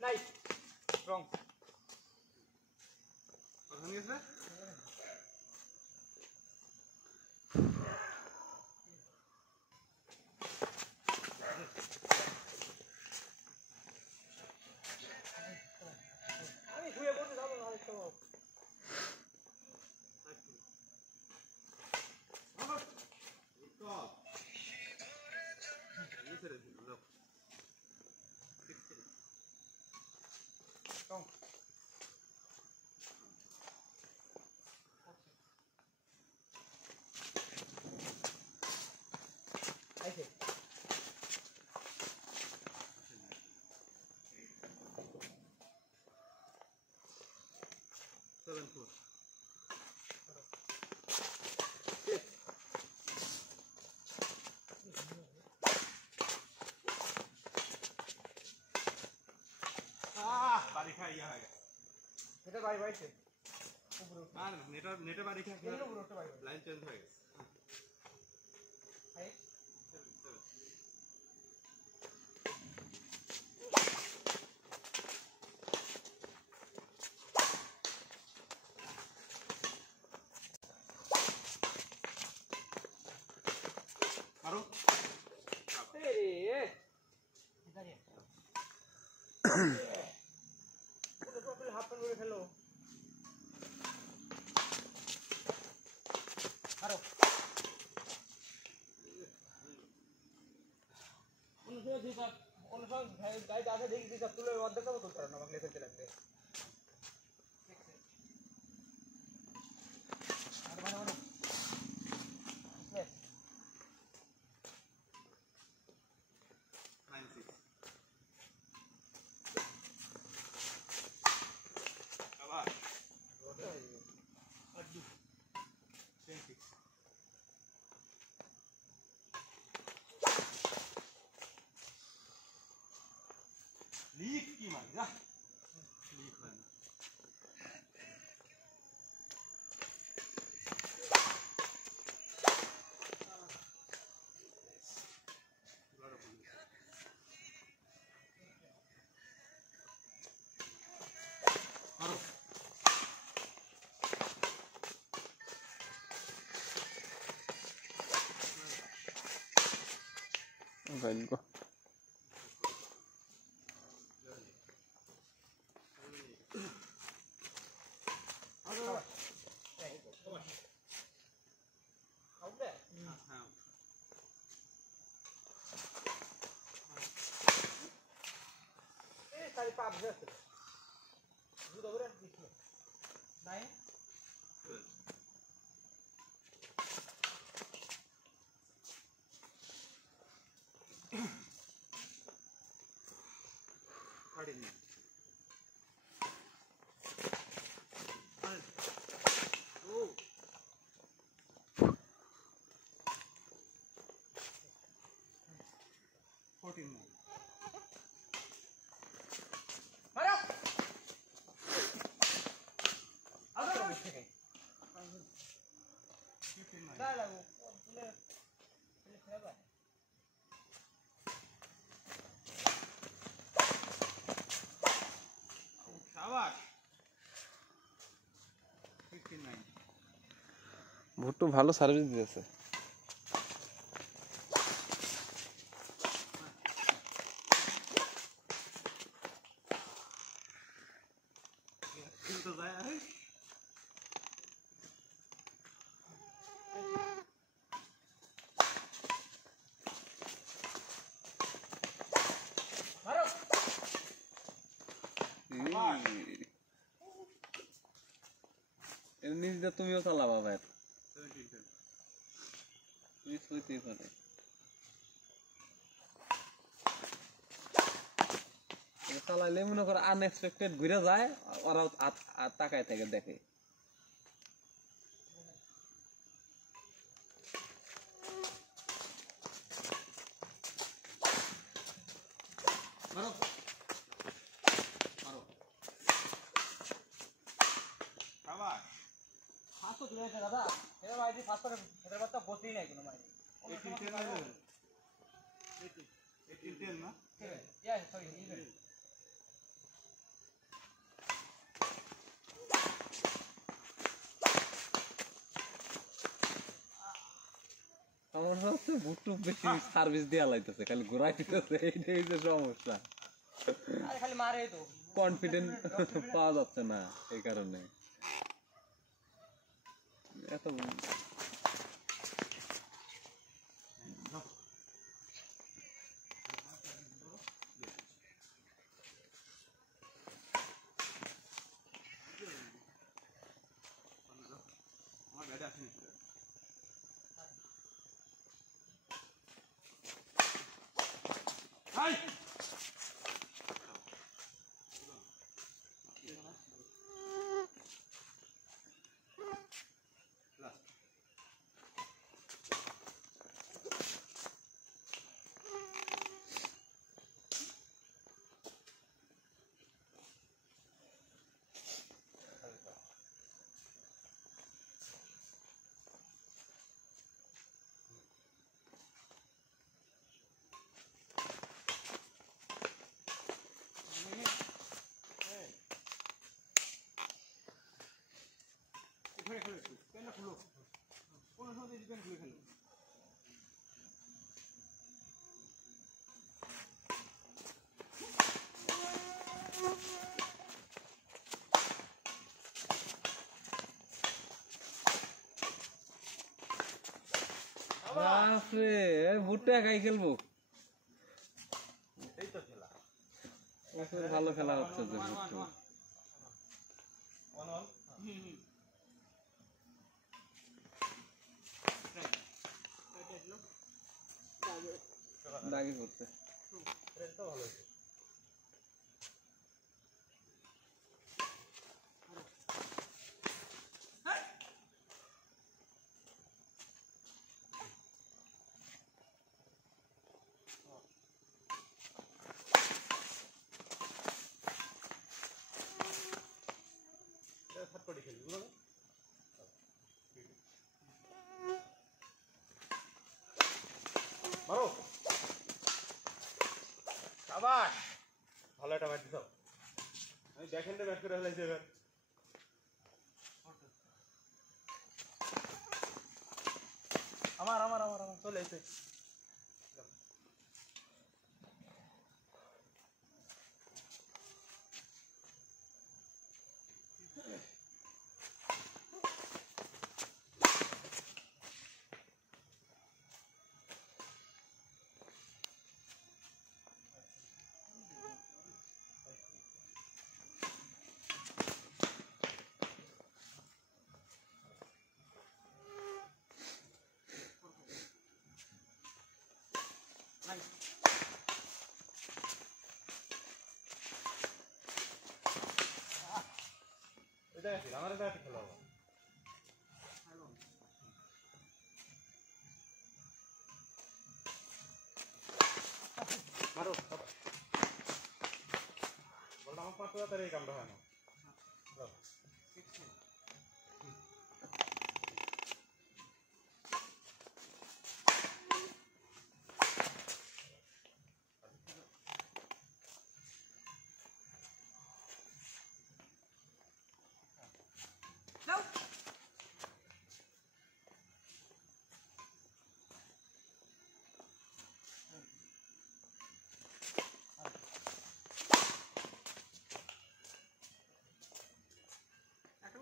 Nice. Strong. এটা ভাই ভাইছে উপরে আর নেটা বাড়ি খা খেলা উপরে ভাই লাইন চেঞ্জ হয়ে গেছে হ্যাঁ মারো এই ইদারে ওটা তো হাফ প্যান্ট করে খেলো মারো অনুসব গাইড আছে দেখি দিতে তুলে অর্ধেক কত করতে না আমাকে খেলতে লাগবে लीक की मारी जा लीक है मारो इनको Pop just good over at this one. 9 good. Oh. 14 more. Bhuttu ভালো সার্ভিস দিয়েছে নিজে তুমিও চালাবা ভাই 17 মিস হইতেই পারে চালাইলে মনে করো আনএক্সপেক্টেড ঘুরে যায় ওরা তাকায় থেকে দেখে মারো মারো শাবাশ ফাঁসও তুলে গেছে দাদা এবার মাইরি ফাঁস করে এদের বাচ্চা বলতেই নাই কোনো মাইরি 18 না ইয়া সরি ইভেন আমার হচ্ছে বুটু বেশি সার্ভিস দেয়া লাইতেছে খালি ঘোরাই দিতেছে এইটাই হচ্ছে সমস্যা আরে খালি মারে তো কনফিডেন্ট পাওয়া যাচ্ছে না এই কারণে এত আমার ব্যাটে আসেনি হাই এখানে খুলে পেনটা খুলো কোন সময় এই পেন খুলে ফেলো বাপরে ভুট্টা একাই খেলবো এই তো খেলা ভালো খেলা হচ্ছে যে ভুট্টা অন অন দাগি করছে ট্রেনটা ভালো হয়েছে থার্ড খেলবি বুঝলো মারো শাবাশ ভালো একটা ম্যাচ দিছো আমি ব্যাকহ্যান্ডে ব্যাট করে ফেলাইছি এবার আমার আমার আমার আমার চলে এসে এটা আছে আমার এটা খেলা হবে মারো বললাম আমার 5 হাজার এই কামটা হয় না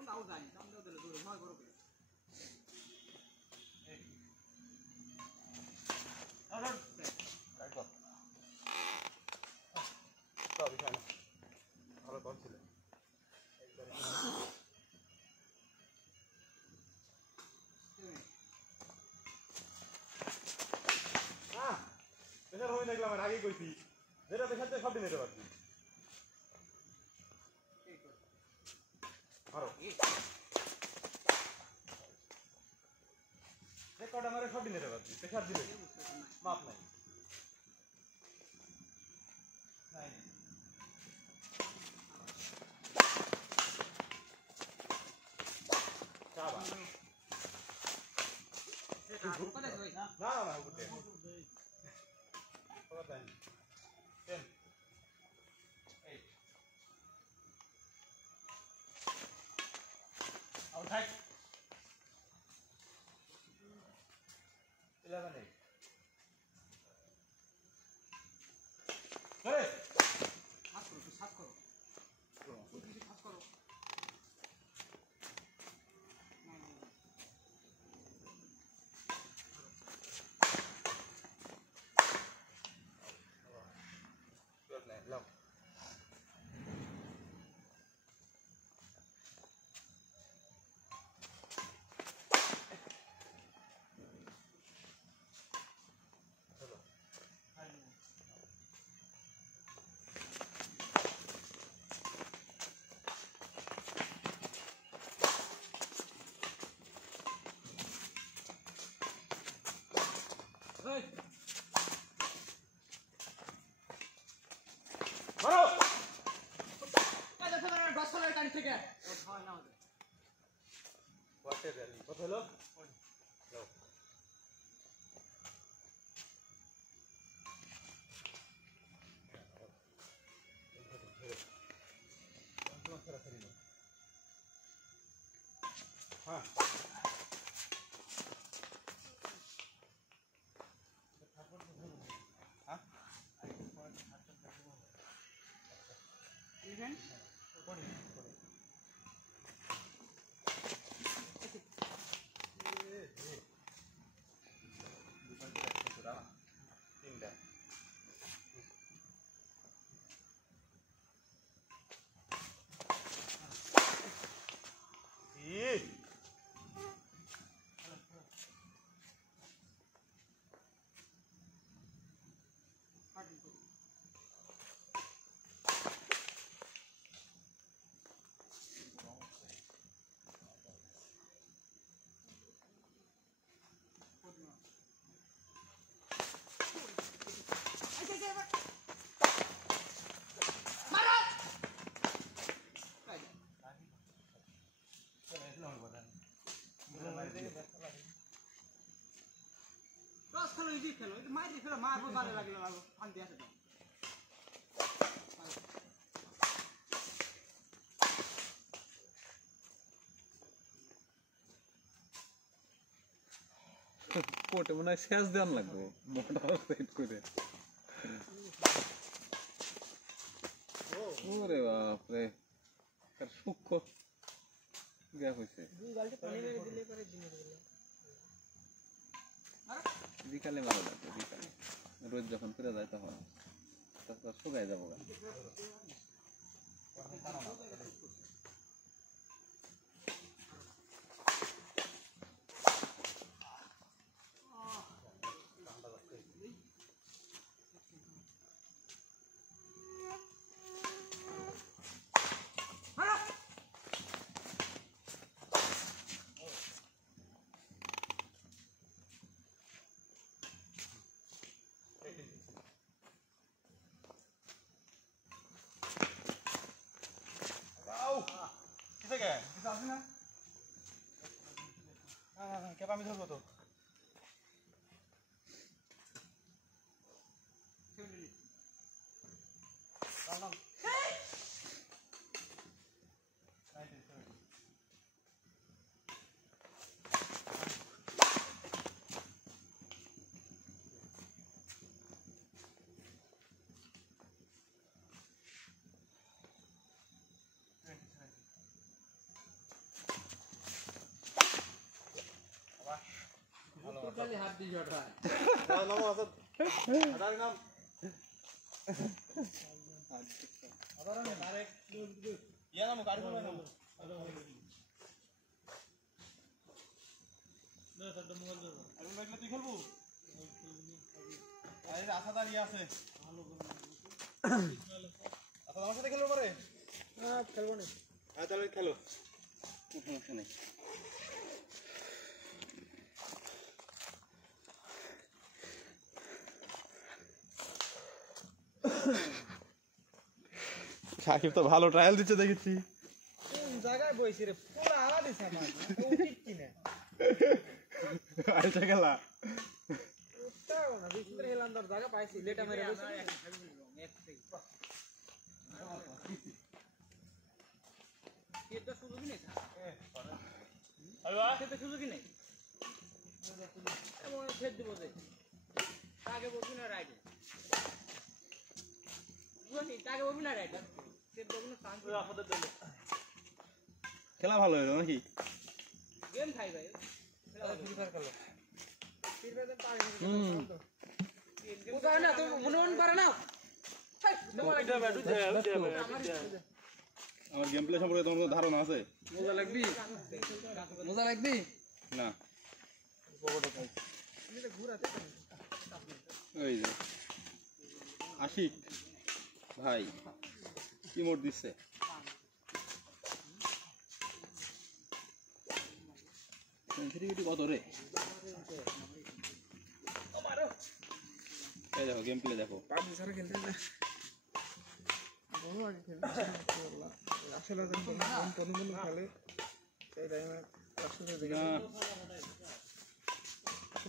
তাও জানি সামনেও দিলে দূরে ভয় করো ভালো কম ছিল আগে কইছি যেটা পেছাতে সব দিন নিতে পারবি আরো যে কটা মারে সব দিন নিতে পারবি পেছার দিলে মাপ নাই না না উপরে কথা নেই 10 8 outside 11 8 hey সাত করো সাত করো Love. এই মারো এই দেখো না দশ সালের কান থেকে ও হয় না ওদের হোয়াটে র্যালি কত হলো যাও হ্যাঁ ইভেন তিনটা দশ খেলো ইজি খেলো মার দিয়ে ফেলো মার ভালো লাগলো শান্তি আছে তো কোটে মনে হয় শেষ দেন লাগবে মোটর সেট করে ওরে বাপ রে তার সূক্ষ্ম গ্যাপ হয়েছে বিকালে ভালো লাগবে বিকালে রোজ যখন ফিরে যায় তখন তারপর শুকায় যাবো আমি ধরবো তো হাত দিয়ে জট হয় নাম আছে আদার নাম আদার নাম আরেক ইয়া নাম কার কোন নাম না তার মোবাইল দাও আরে লাগলে তুই খেলবো আরে আসাদার ইয়া আছে আচ্ছা আমার সাথে খেলবো পরে? না খেলবো না হ্যাঁ তাহলে খেলো। সমস্যা নেই। সাকিব তো ভালো ট্রায়াল দিচ্ছে দেখেছি। কোন জায়গায় বইছি রে পুরো আলাদা দিছে আমার ঠিক কিনা আচ্ছা খেলা উঠতাও না বিস্তার হেলাম দর জায়গা পাইছি লেটা মেরে বসে এটা সুযোগই নেই এটা সুযোগই নেই এমন ছেদ দিব যে আগে বলবি না রাইট বুঝনি আগে বলবি না রাইট ছেদ দেব না চান্স আপনাদের দেব খেলা ভালো হলো নাকি? গেম খাই ভাই ফ্রি ফায়ার খেলো ফ্রি ফায়ার দেন পারে বুঝায় না তুমি মনোনয়ন করে নাও আমার গেম প্লে সম্পর্কে তোমার কোনো ধারণা আছে? মজা লাগবি মজা লাগবি না ওই যে আশিক ভাই কি মোট দিচ্ছে সেন্সিটিভিটি কত রে? এই দেখো গেম প্লে দেখো। পাবজি ছাড়া খেলতে না বহু আগে খেলতে আসলে যখন প্রথম খেলে সেই টাইমে আসলে দেখে না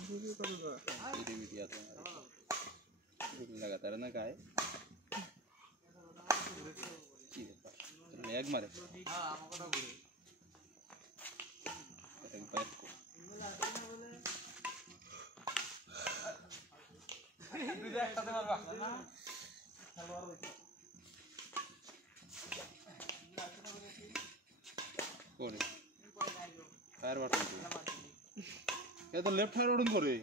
বুঝি কত দা सेंसिटिविटी आता है लगातार ना काय लैग मारे एक बार को দুইটা একসাথে মারবা না করে ফায়ার বাটন ये तो लेफ्ट फायर बटन करे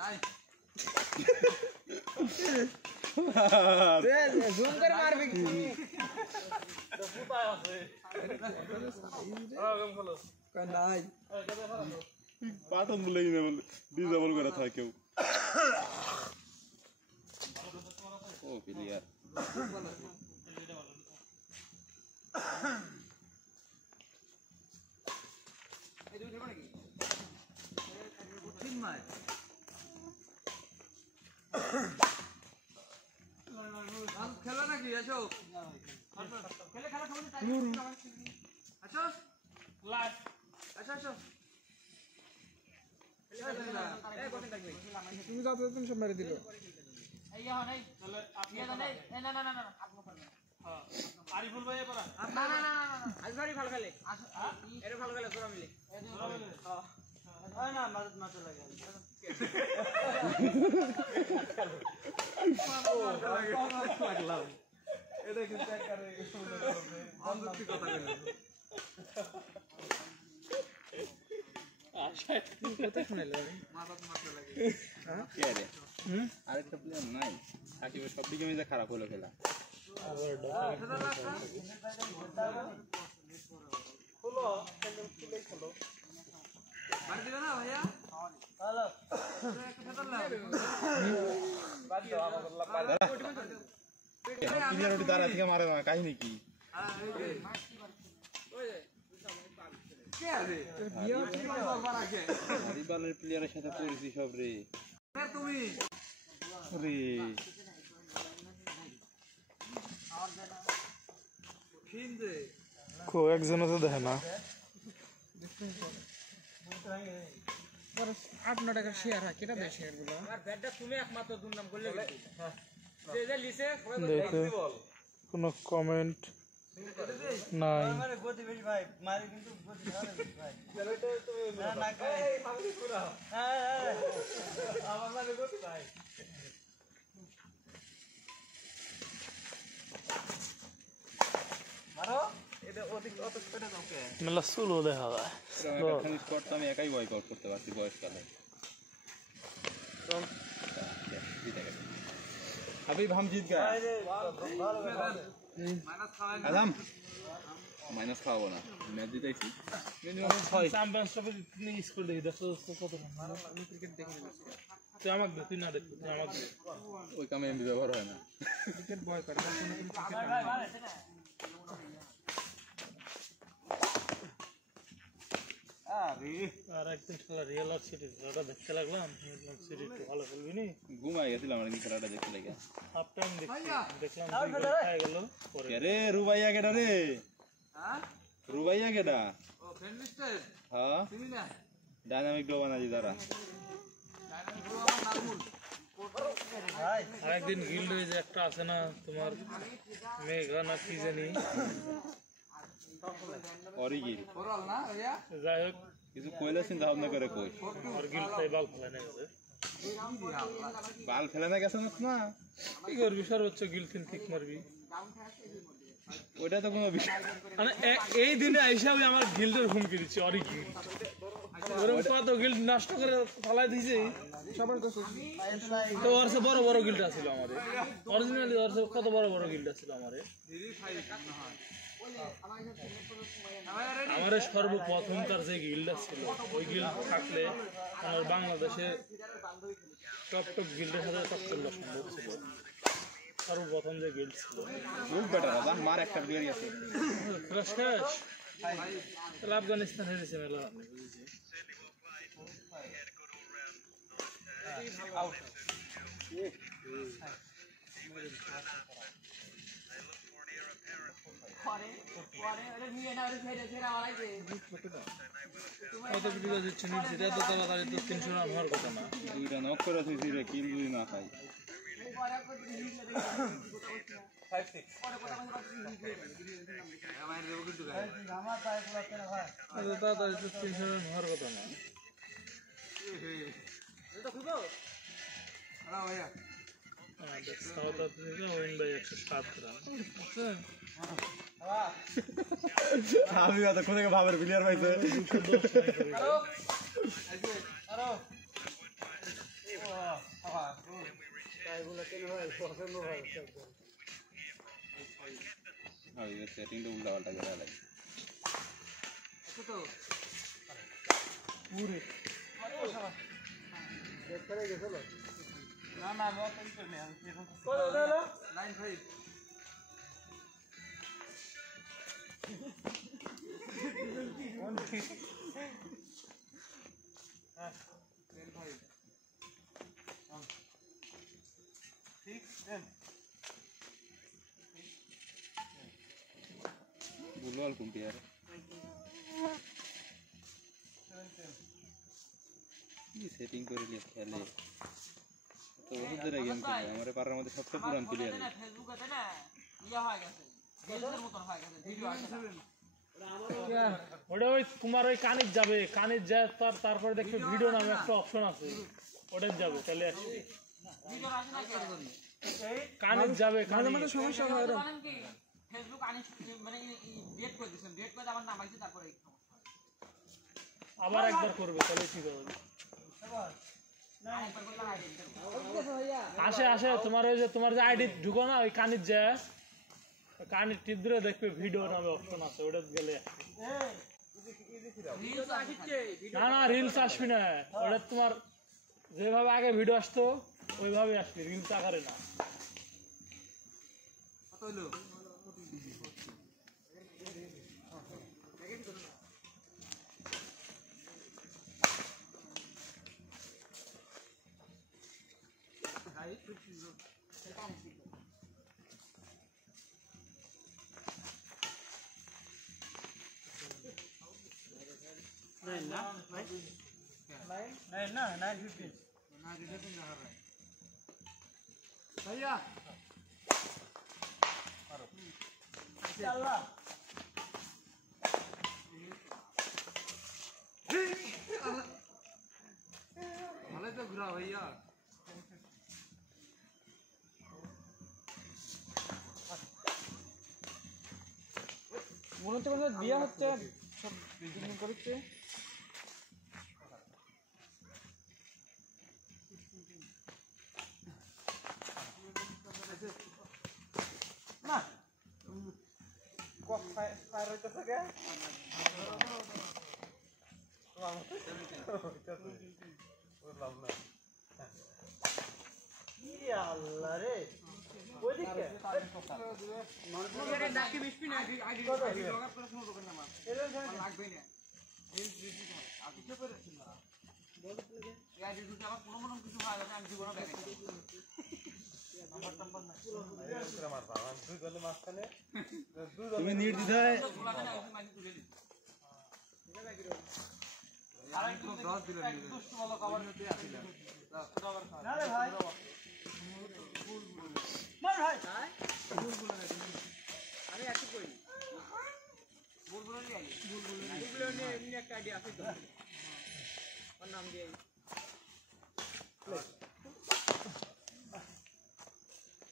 নাই রে জুম করে মারবে কি তো ফুটায় আছে গেম খেলো নাই बटन बोले ही नहीं डिसेबल करा था क्यों ओ प्लेयर এই দুটো মানে কি তিন মার খেলা নাকি আসো খেলে খেলা সবাই টাইম আসো লাস্ট আসো আসো তুমি যাও তো তুমি সব মেরে দিল আরিফুল ভাই এবার না না না না আজ ভাই ভালো খেলে এর ভালো খেলে তোরা মিলে না মারত মারতে লাগে লাগলাম এটা কি চেক করে বন্ধুত্ব কথা বলে আশা তুই কথা শুনাইলে মারত মারতে লাগে क्या रे আরেকটা প্লেয়ার নাই সাকিবের সব দিকে মিলে খারাপ হলো খেলা খোলো ক্যান্ডেল খুলেই খোলো মার দিবে না ভাইয়া হ্যালো একটা ফেদার লাও বাদ দাও আমাদের প্লেয়ার ওটি দাঁড়া থেকে মারে না কাহিনী কি কে আছে বিয়ে কি করবার আগে রিবালের প্লেয়ারের সাথে পরিচি সব রে তুমি রে কিনদে কো একজনও তো দেখে না 8-9 টাকা শেয়ার হয় কেটা দেয় শেয়ার গুলো আর ব্যাটটা তুমি একমাত্র দুর্নাম করলে যে যে লিসে দেখো কোনো কমেন্ট নাই আমারে গতি বেশি ভাই মারি কিন্তু গতি ভালো ভাই চলো তো তুমি না না এই সামনে পুরা হ্যাঁ আমার মানে গতি ভাই মারো এটা অধিক অত স্পিডে যাও কে মেলা স্লো দেখা যায় এখানে স্কোয়াড তো আমি একাই ওয়াইপ আউট করতে পারছি বয়সকালে अभी हम जीत गए आदम माइनस खाओ ना मैं जीतेছি মিনিমাম 6 চ্যাম্পিয়নশিপে তুমি স্কোর দেখি 10 কত আমি ক্রিকেট দেখি না তুই আমাকে দে, তুই না দেখ, তুই আমাকে দে। ওই কামে এমবি ব্যবহার হয় না। ক্রিকেট বয় করে কোনো ক্রিকেট আর একদিন খেলা রিয়েল আর সিটি খেলাটা দেখতে লাগলাম সিটি একটু ভালো খেলবি নি ঘুমাই গেছিলাম আর কি খেলাটা দেখতে লেগে। হাফ টাইম দেখলাম খাই গেল পরে রে রুবাইয়া কেডা রে? রুবাইয়া কেডা? হ্যাঁ ডাইনামিক গ্লো বানাজি তারা। আর একদিন গিল্ড যে একটা আছে না তোমার মেঘা না কি জানি অরিগিল যাই হোক কিছু কইলে চিন্তা ভাবনা করে কই। আর গিল্ডটাই বাল ফেলে না গেছে বাল ফেলে না গেছে না? কি করবি সর্বোচ্চ গিল্ড তিন কিক মারবি ওইটা তো কোনো বিষয়। মানে এই দিনে আইসা আমি আমার গিল্ডের হুমকি দিচ্ছি অরিগিল ওরকম কত গিল্ড নষ্ট করে ফেলাই দিয়েছে তো ওর বড় বড় গিল্ড আছিল আমাদের অরিজিনালি ওর কত বড় বড় গিল্ড আছিল আমাদের আমার সর্বপ্রথমকার যে গিল্ডটা ছিল ওই গিল্ড থাকলে আমার বাংলাদেশে টপ টপ গিল্ডের সাথে টপ করলে সম্ভব ছিল সর্বপ্রথম যে গিল্ড ছিল মার একটা প্লেয়ারই আছে শেষ তাহলে আফগানিস্তান হেরেছে মেলা কত ভিডিও দিচ্ছে নিচ্ছে এত তাড়াতাড়ি তো 300 রান হওয়ার কথা না দুইটা নক করে দিয়েছি রে কিল যদি না খাই এত তাড়াতাড়ি তো 300 রান হওয়ার কথা না South Africa win by 107 run আমি এতক্ষণ থেকে ভাবের প্লেয়ার পাইছে সেটিংটা উল্টা পাল্টা করে লাগে বুলওয়াল কোনটি আর কি সেটিং করে লিয়ে খেলে তো বহুত ধরে গেম খেলে আমারে পাড়ার মধ্যে সবচেয়ে পুরান প্লেয়ার ফেসবুকে না ইয়া হয়ে গেছে গেলের মতন হয়ে গেছে ভিডিও আসে ওটা ওই তোমার ওই কানিজ যাবে কানিজ যায় তারপরে দেখবে ভিডিও নামে একটা অপশন আছে ওটা যাবে তাহলে আসবে ভিডিও আসে না কানিজ যাবে মানে সমস্যা হয় জানেন কি ফেসবুক আনি মানে ডেট করে দিয়েছেন ডেট করে আমার নাম আইছে তারপরে আবার একবার করবে তাহলে ঠিক হবে আসে আসে তোমার ওই যে তোমার যে আইডি ঢুকো না ওই কানিজ যায় কানিজ টিপ দিলে দেখবে ভিডিও নামে অপশন আছে ওটা গেলে না না রিলস আসবি না ওটা তোমার যেভাবে আগে ভিডিও আসতো ওইভাবে আসবি রিলস আকারে না भैया ভালো তো ঘুরা ভাইয়া মনে হচ্ছে কোনো বিয়ে হচ্ছে সব বিল্ডিং করছে না কত ফায়ার হইতেছে কে বললাম না তুমি নির্দ্বিধায় আমি একটু করি বুলবুল নিয়ে আই বুলবুল নিয়ে একটা আইডিয়া আছে তো ওর নাম দিয়ে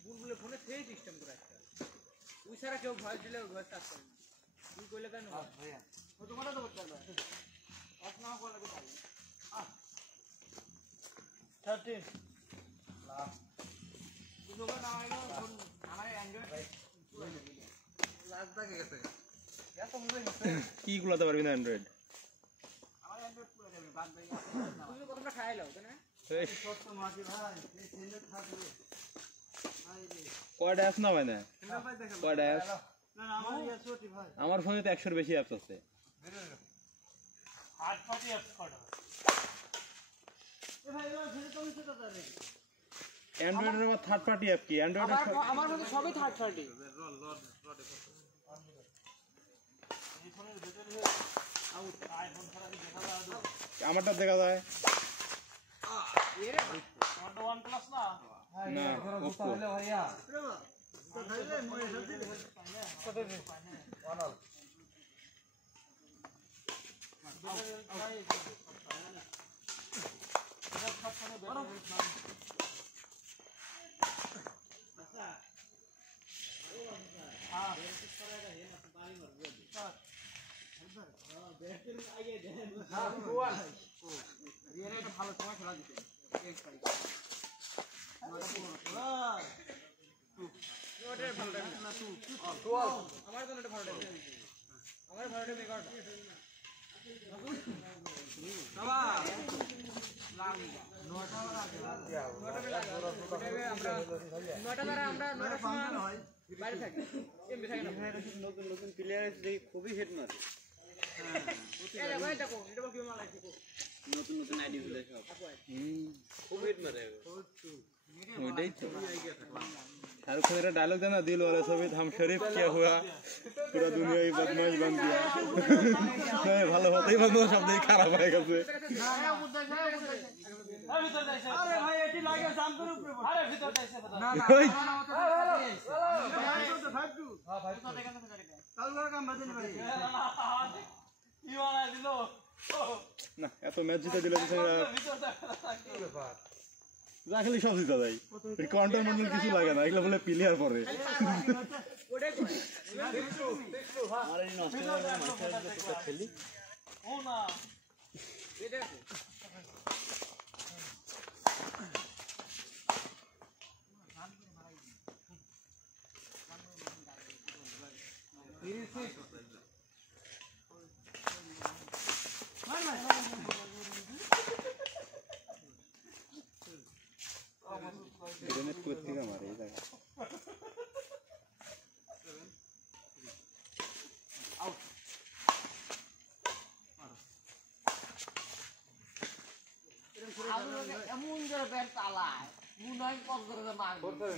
বুলবুলের ফোনে সেই সিস্টেম করে একটা ওই সারা কেউ ভয়েস দিলে ভয়েস কাজ করে না তুই কইলে কেন ভাইয়া ও তো কথা তো করতে পারবে এক নাম করে লাগবে 13 লাভ দুটো নাম আইলো ফোন আমার অ্যান্ড্রয়েড লাখ টাকা গেছে এত মুভি কি গুলাতে পারবি না অ্যান্ড্রয়েড আমার অ্যান্ড্রয়েড পুরো যাবে বাদ বাকি তুমি কতটা খাই লাও তাই না সত্য মাটি ভাই এই সেন্টার থাকবে কয়টা অ্যাপস না ভাই না কয়টা অ্যাপস না না আমার ইয়া ছোটি ভাই আমার ফোনে তো 100 এর বেশি অ্যাপস আছে হার্ড পার্টি অ্যাপস কটা এ ভাই এবার ছেলে তুমি সেটা জানে অ্যান্ড্রয়েডের আবার থার্ড পার্টি অ্যাপ কি অ্যান্ড্রয়েডের আমার মধ্যে সবই থার্ড পার্টি আমারটা দেখা যায় আমারটা OnePlus না না ওপো ভাইয়া তো খাইলে মই হেলদি কত দিন ওয়ানাল ভালো সময় খেলা দিতে আমার জন্য ভালো আমার ভালো নতুন নতুন প্লেয়ার এসে দেখি খুবই হেড মারে নতুন নতুন আইডি গুলো সব খুব হেড মারে ওইটাই তো शाहरुख खान का डायलॉग था ना दिल वाले सभी हम शरीफ क्या हुआ पूरा दुनिया ही बदमाश बन गया नहीं ভালো হতেই বন্ধু শব্দই খারাপ হয়ে গেছে আরে ভাই এটি লাগে জাম্পের উপরে আরে ভিতর যাইছে না না ভাই তো দেখেন তো কাল করে কাম বাজে নি ভাই কি বানাই দিলো না এত ম্যাচ জিতে দিলে তো ভিতর ব্যাপার রাখলে সব জিতা যায় কাউন্টার মন্ডল কিছু লাগে না এগুলো বলে প্লেয়ার পরে ওটাই কই আমার এই নষ্ট হয়ে গেল মাস্টার খেলি ও না এটা গ্রেনেড করতে গা মারে এই জায়গা এমন করে ব্যাট চালায় মনে হয় কত করে মারবে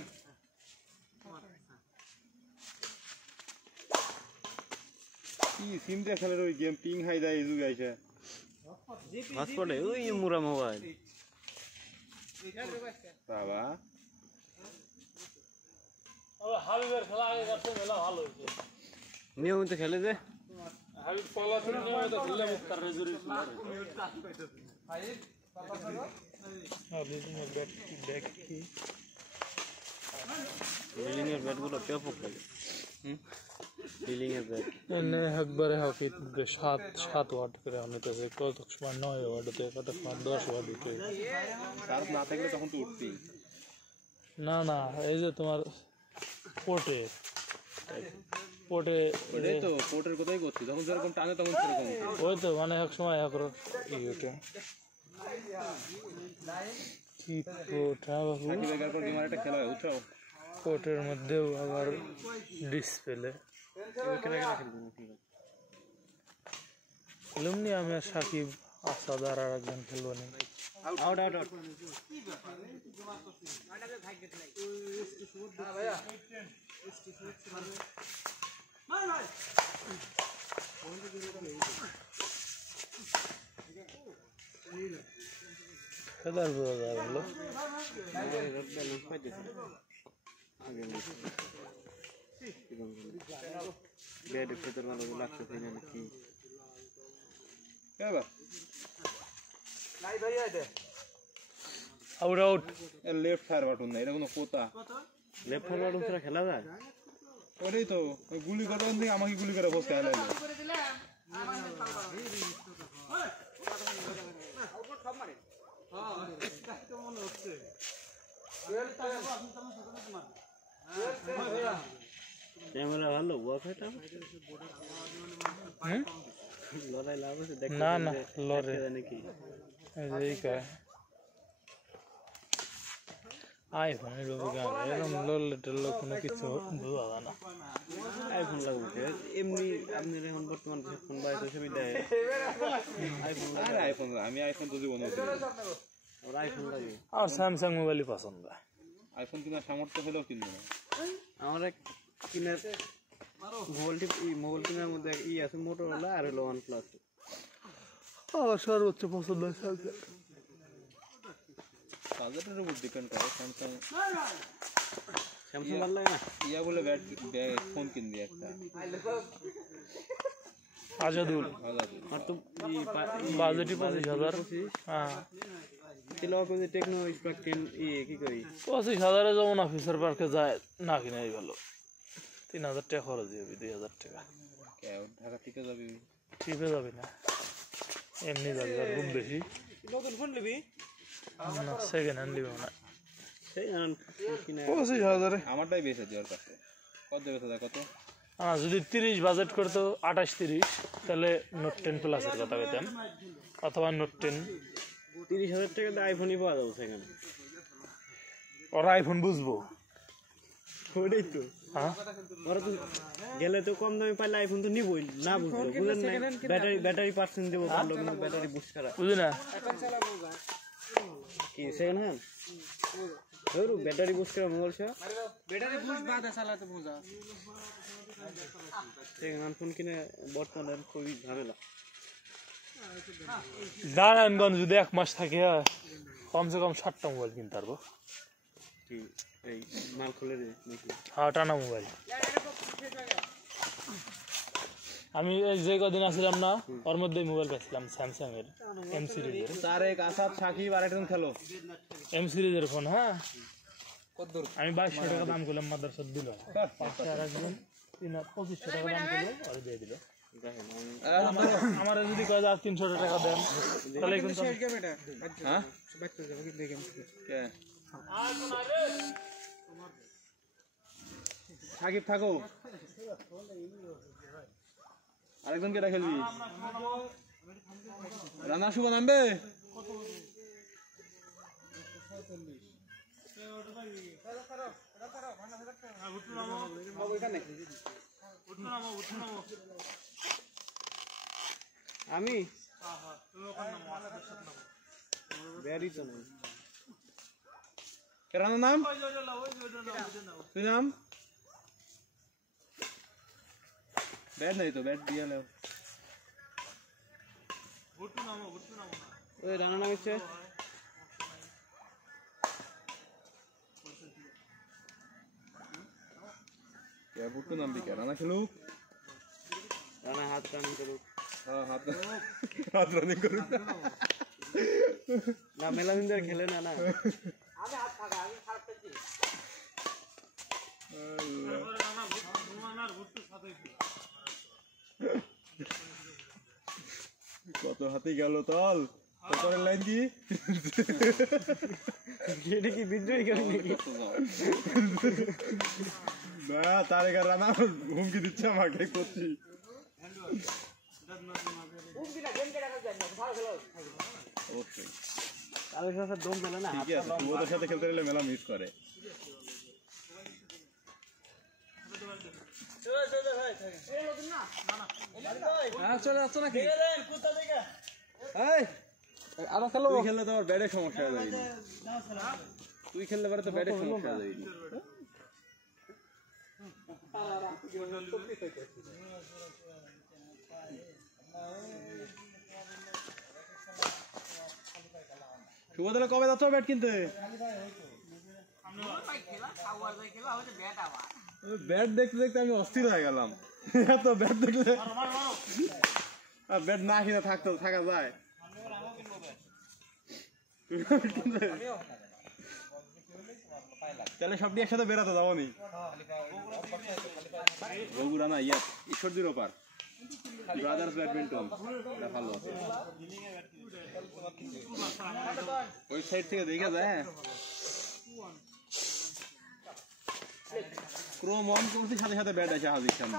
কি সিম দিয়ে খেলার ওই গেম পিং হাই দেয় এই যুগে আইসা হসপটে ওই মুরা মোবাইল বাবা হাবিবের খেলা আগে করতে মেলা ভালো হয়েছে নিয়মিত খেলে যে হাবিব পলা ছিল নিয়মিত খেললে মুক্তার রেজুরি ডিলিং এর ব্যাট গুলো ব্যাপক লাগে ডিলিং এর ব্যাট এনে একবারে হকি 7 ওয়াট করে আনতেছে কত সময় 9 ওয়াট হতে কত সময় 10 ওয়াট হতে তার না থাকলে তখন তো উঠতি না না এই যে তোমার পোর্টে ওটাই তো পোর্টের কোথায় করছি যখন যেরকম টানে তখন সেরকম ওই তো মানে এক সময় এক ইউটে কি কোট হ্যাঁ বাবু সাকিব এগার পর গেমার একটা খেলা হয় উঠাও কোটের মধ্যেও আবার ডিসপ্লে এমনি আমি আর সাকিব আসাদ আর একজন খেলবো না আউট আউট আউট খেলার বোঝা যায় ভালো ব্যাটের ভেতর ভালো লাগছে কি এবার out out left fire button না এটা কোনো কোতা লেফট ফরওয়ার্ড ছাড়া খেলা যায় ওটাই তো ওই গুলি করার থেকে আমাকে গুলি করে বসে আলাইলো ক্যামেরা ভালো ওয়াক এটা লড়াই লাভ আছে দেখ না না লরে নাকি এই কা আইফোন এর উপরে এরকম লরলে টরলে কোনো কিছু বোঝা যায় না আইফোন লাগবে এমনি আপনি এখন বর্তমান ফোন বাইরে ছবি দেয় আইফোন আর আইফোন আমি আইফোন তো জীবনে ওর আইফোন লাগে আর স্যামসাং মোবাইলই পছন্দ আইফোন কেনার সামর্থ্য হলেও কিনবো না আমার এক কিনার মোবাইল কেনার মধ্যে আছে মোটরোলা আর হলো OnePlus আমার সর্বোচ্চ পছন্দ স্যামসাং বাজেটের উপর ডিপেন্ড করে স্যামসাং স্যামসাং ভালো লাগে না ইয়া বলে ফোন কিনবি একটা আজাদুল আর তো বাজেটই 25,000 হ্যাঁ তেল করে টেকনো স্পার্ক 10 কি করি 25,000 যেমন অফিসার পার্কে যায় না কিনাই ভালো 3,000 টাকা খরচ হবে 2,000 টাকা ঢাকা থেকে যাবি ট্রিপে যাবি না এমনি যাবি আর খুব বেশি নতুন ফোন নিবি না সেকেন্ড হ্যান্ড নিবি না সেই কিনা 25,000 আমারটাই বেশি দেওয়ার কাছে কত দেবে দাদা কত যদি 30 বাজেট করতো 28-30 তাহলে নোট 10 প্লাসের কথা পেতাম অথবা নোট 10 30,000 টাকা দিয়ে আইফোনই পাওয়া যাবে সেখানে ওরা আইফোন বুঝবো ওটাই তো হ্যাঁ ওরা তো গেলে তো কম দামে পাইলে আইফোন তো নিবই না বুঝলো বুঝলেন না ব্যাটারি পার্সেন্ট দেবো ভালো কিন্তু ব্যাটারি বুস্ট করা বুঝলি না কি সেকেন্ড হ্যান্ড ধরু ব্যাটারি বুস্ট করা মোবাইল সব ব্যাটারি বুস্ট বাদে চালাতে বোঝা সেকেন্ড হ্যান্ড ফোন কিনে বর্তমানে খুবই ঝামেলা নারায়ণগঞ্জ যদি 1 মাস থাকে কমসে কম 60টা মোবাইল কিনতে পারবো কি এই মাল খুলে দে নাকি হ্যাঁ টানা মোবাইল আমি যে কদিন আসলাম না ওর মধ্যে মোবাইল পেয়েছিলাম স্যামসাং এর এম সিরিজের তারেক আসাদ সাকিব আর একজন খেলো এম সিরিজের ফোন হ্যাঁ আমি 2200 টাকা দাম করলাম মাদ্রাসা দিল পাশে আর একজন 2500 টাকা দাম করলো আর দিয়ে দিল আমার যদি কয় 300 টাকা দেন তাহলে কিন্তু হ্যাঁ বাচ্চা যাবে কি দেখেন কে সাকিব থাকো আরেকজন কেটা খেলবি রানা শুভ নামবে আমি ব্যারি তো নেই কে রানার নাম তুই নাম ব্যাট নাই তো ব্যাট দিয়ে নাও ওই রানা নাম হচ্ছে কে বুট্টু নাম দিকে রানা খেলুক রানা হাত রানিং করুক হ্যাঁ হাত রানিং করুক না মেলা দিন ধরে খেলে না না কত হাতে গেল তল তারপরের লাইন কি এটা কি বিদ্রোহী করি নাকি না তারেক আর রানা হুমকি দিচ্ছে আমাকে করছি অবশ্যই আলু সরষের দম পেলে না ঠিকই আছে ওদের সাথে খেলতে গেলে মেলা মিস করে চলে যাচ্ছ নাকি আরো খেলো তুই খেললে তো আবার ব্যাটের সমস্যা হয়ে যাবে তুই খেললে পরে তো ব্যাটের সমস্যা হয়ে যাবে শুভদলে কবে যাচ্ছ ব্যাট কিনতে ব্যাট দেখতে দেখতে আমি অস্থির হয়ে গেলাম এত ব্যাট দেখলে ব্যাট না কিনে থাকা যায় তাহলে সব নিয়ে একসাথে বেড়াতে যাবো নি বগুড়া না ঈশ্বরদীর ওপার ব্রাদার্স ব্যাডমিন্টন ভালো আছে ওই সাইড থেকে দেখা যায় ক্রোম অন করছি সাথে সাথে ব্যাট আছে হাজির সামনে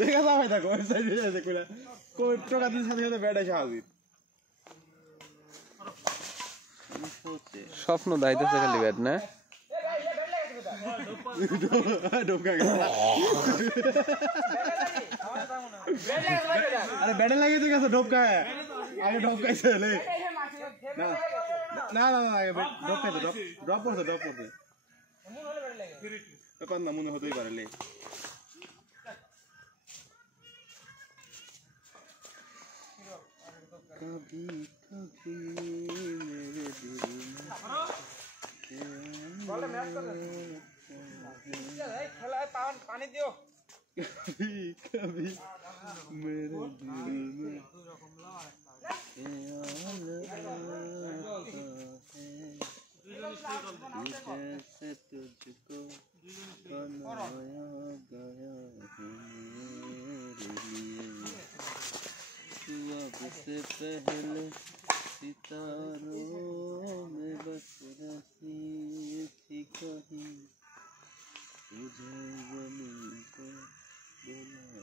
দেখা যাবে দেখো ওই সাইডে আছে কোলা কোই টাকা দিন সাথে সাথে ব্যাট আছে হাজির স্বপ্ন দাইতেছে খালি ব্যাট না আরে ব্যাটে লাগিয়ে গেছে ঢোকায় আগে ঢোকাইছে না না না আগে ঢোকাইছে ড্রপ করছে ব্যাপার না মনে হতেই পারে লে कभी कभी मेरे दिल पानी दियो कभी कभी मेरे दिल में जैसे तुझको बनाया गया है मेरे लिए तू अब से पहले सितारों में बस रही थी कहीं तुझे ज़मीन को बुलाया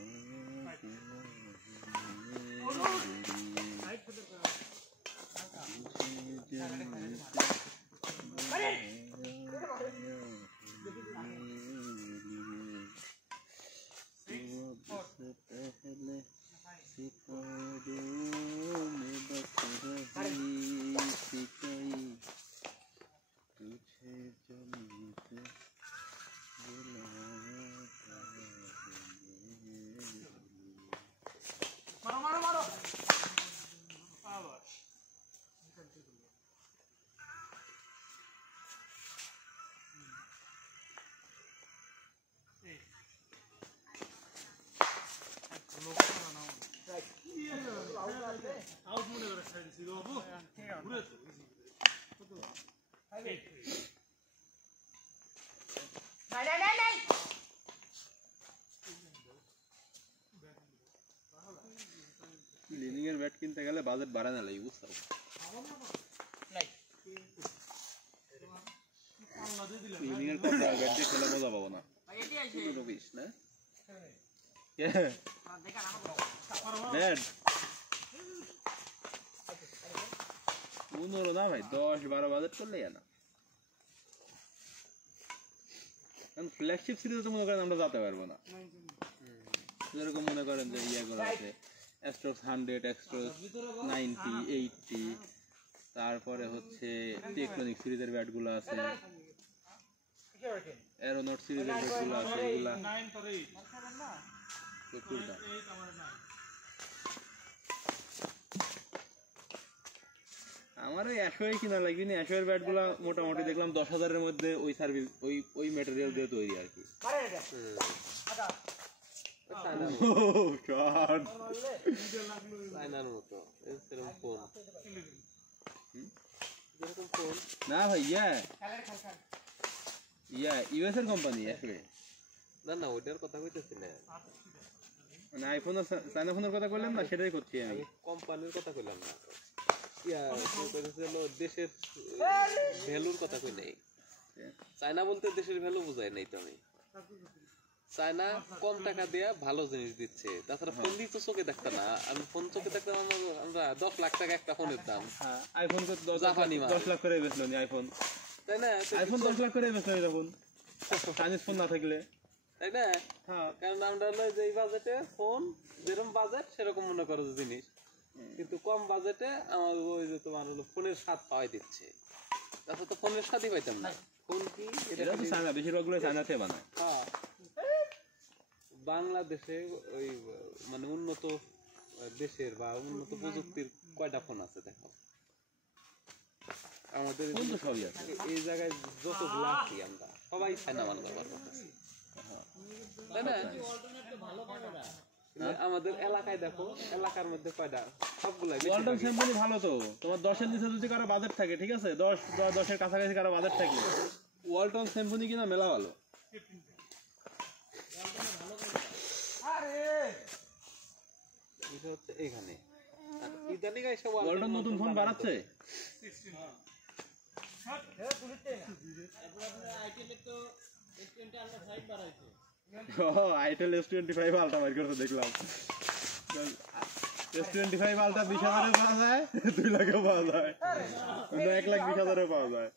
गया है तुझे ज़मीन को बुलाया गया तू अब से पहले सितारों में बस रही थी कहीं तुझे जमीन पे बुलाया मारो লিনিং এর ব্যাট কিনতে গেলে বাজেট বাড়ায় না লাগে বুঝছো লিনিং এর কথা ব্যাট দিয়ে খেলে মজা পাবো না রবিশ না ব্যাট 15 না ভাই 10-12 বাজেট করলেই না কারণ ফ্ল্যাগশিপ সিরিজে তো মনে করেন আমরা যেতে পারবো না যেরকম মনে করেন যে ইয়াগুলো আছে অ্যাস্ট্রোস 100 অ্যাস্ট্রোস 90 80 তারপরে হচ্ছে টেকটনিক সিরিজের ব্যাটগুলো আছে এরোনট সিরিজের ব্যাটগুলো আছে এগুলা আমার ওই 100 কিনা লাগবে না 100 এর ব্যাটগুলো মোটামুটি দেখলাম 10,000 এর মধ্যে ওই সার্ভিস ওই ম্যাটেরিয়াল দিয়ে তৈরি আর কি না ভাই ইউএস এর কোম্পানি আসবে না ওইটার কথা কইতেছি না মানে আইফোন আর চায়না ফোনের কথা কইলাম না সেটাই করছি আমি কোম্পানির কথা কইলাম না দেশের ভ্যালুর কথা কই নাই চায়না বলতে দেশের ভ্যালু বুঝাই নাই তো আমি চায়না কম টাকা দিয়ে ভালো জিনিস দিচ্ছে, তাছাড়া ফোন দিয়ে তো চোখে দেখতে না, আমি ফোন চোখে দেখতাম আমরা 10 লাখ টাকা একটা ফোনের দাম, আইফোন তো 10 লাখ করে বেচলো নি আইফোন, তাই না? আইফোন 10 লাখ করে বেচলো তখন চাইনিজ ফোন না থাকলে, তাই না? হ্যাঁ কারণ আমরা হলো যে এই বাজেটে ফোন, যেরকম বাজেট সেরকম মনে করো জিনিস, কিন্তু কম বাজেটে আমার ওই যে তোমার হলো ফোনের স্বাদ পাওয়াই দিচ্ছে, তাছাড়া তো ফোনের স্বাদই পাইতাম না। ফোন কি এটা তো চায়না, বেশিরভাগগুলো চায়নাতে বানায়। হ্যাঁ, বাংলাদেশে ওই মানে উন্নত দেশের বা উন্নত প্রযুক্তির কয়টা ফোন আছে দেখো, আমাদের ফোন তো সবই আছে। এই জায়গায় যতগুলো আছি আমরা সবাই চায়না মাল ব্যবহার করতেছি, তাই না? আমাদের এলাকায় দেখো, এলাকার মধ্যে কয়টা, সবগুলাই ওয়ালটন স্যামসাং ভালো তো, তোমার 10-এর নিচে যদি কারো বাজেট থাকে, ঠিক আছে, 10-এর কাছাকাছি কারো বাজেট থাকে, ওয়ালটন স্যামসাং কিনা মেলা ভালো। এটা হচ্ছে এখানে, আর ইদানিং এসে ওয়ালটন নতুন ফোন বানাচ্ছে, আইটেল S25 আলট্রা বাইর করতে দেখলাম। S25 আলট্রা 20,000 পাওয়া যায়, 2 লাখেও পাওয়া যায়, 1,20,000 পাওয়া যায়।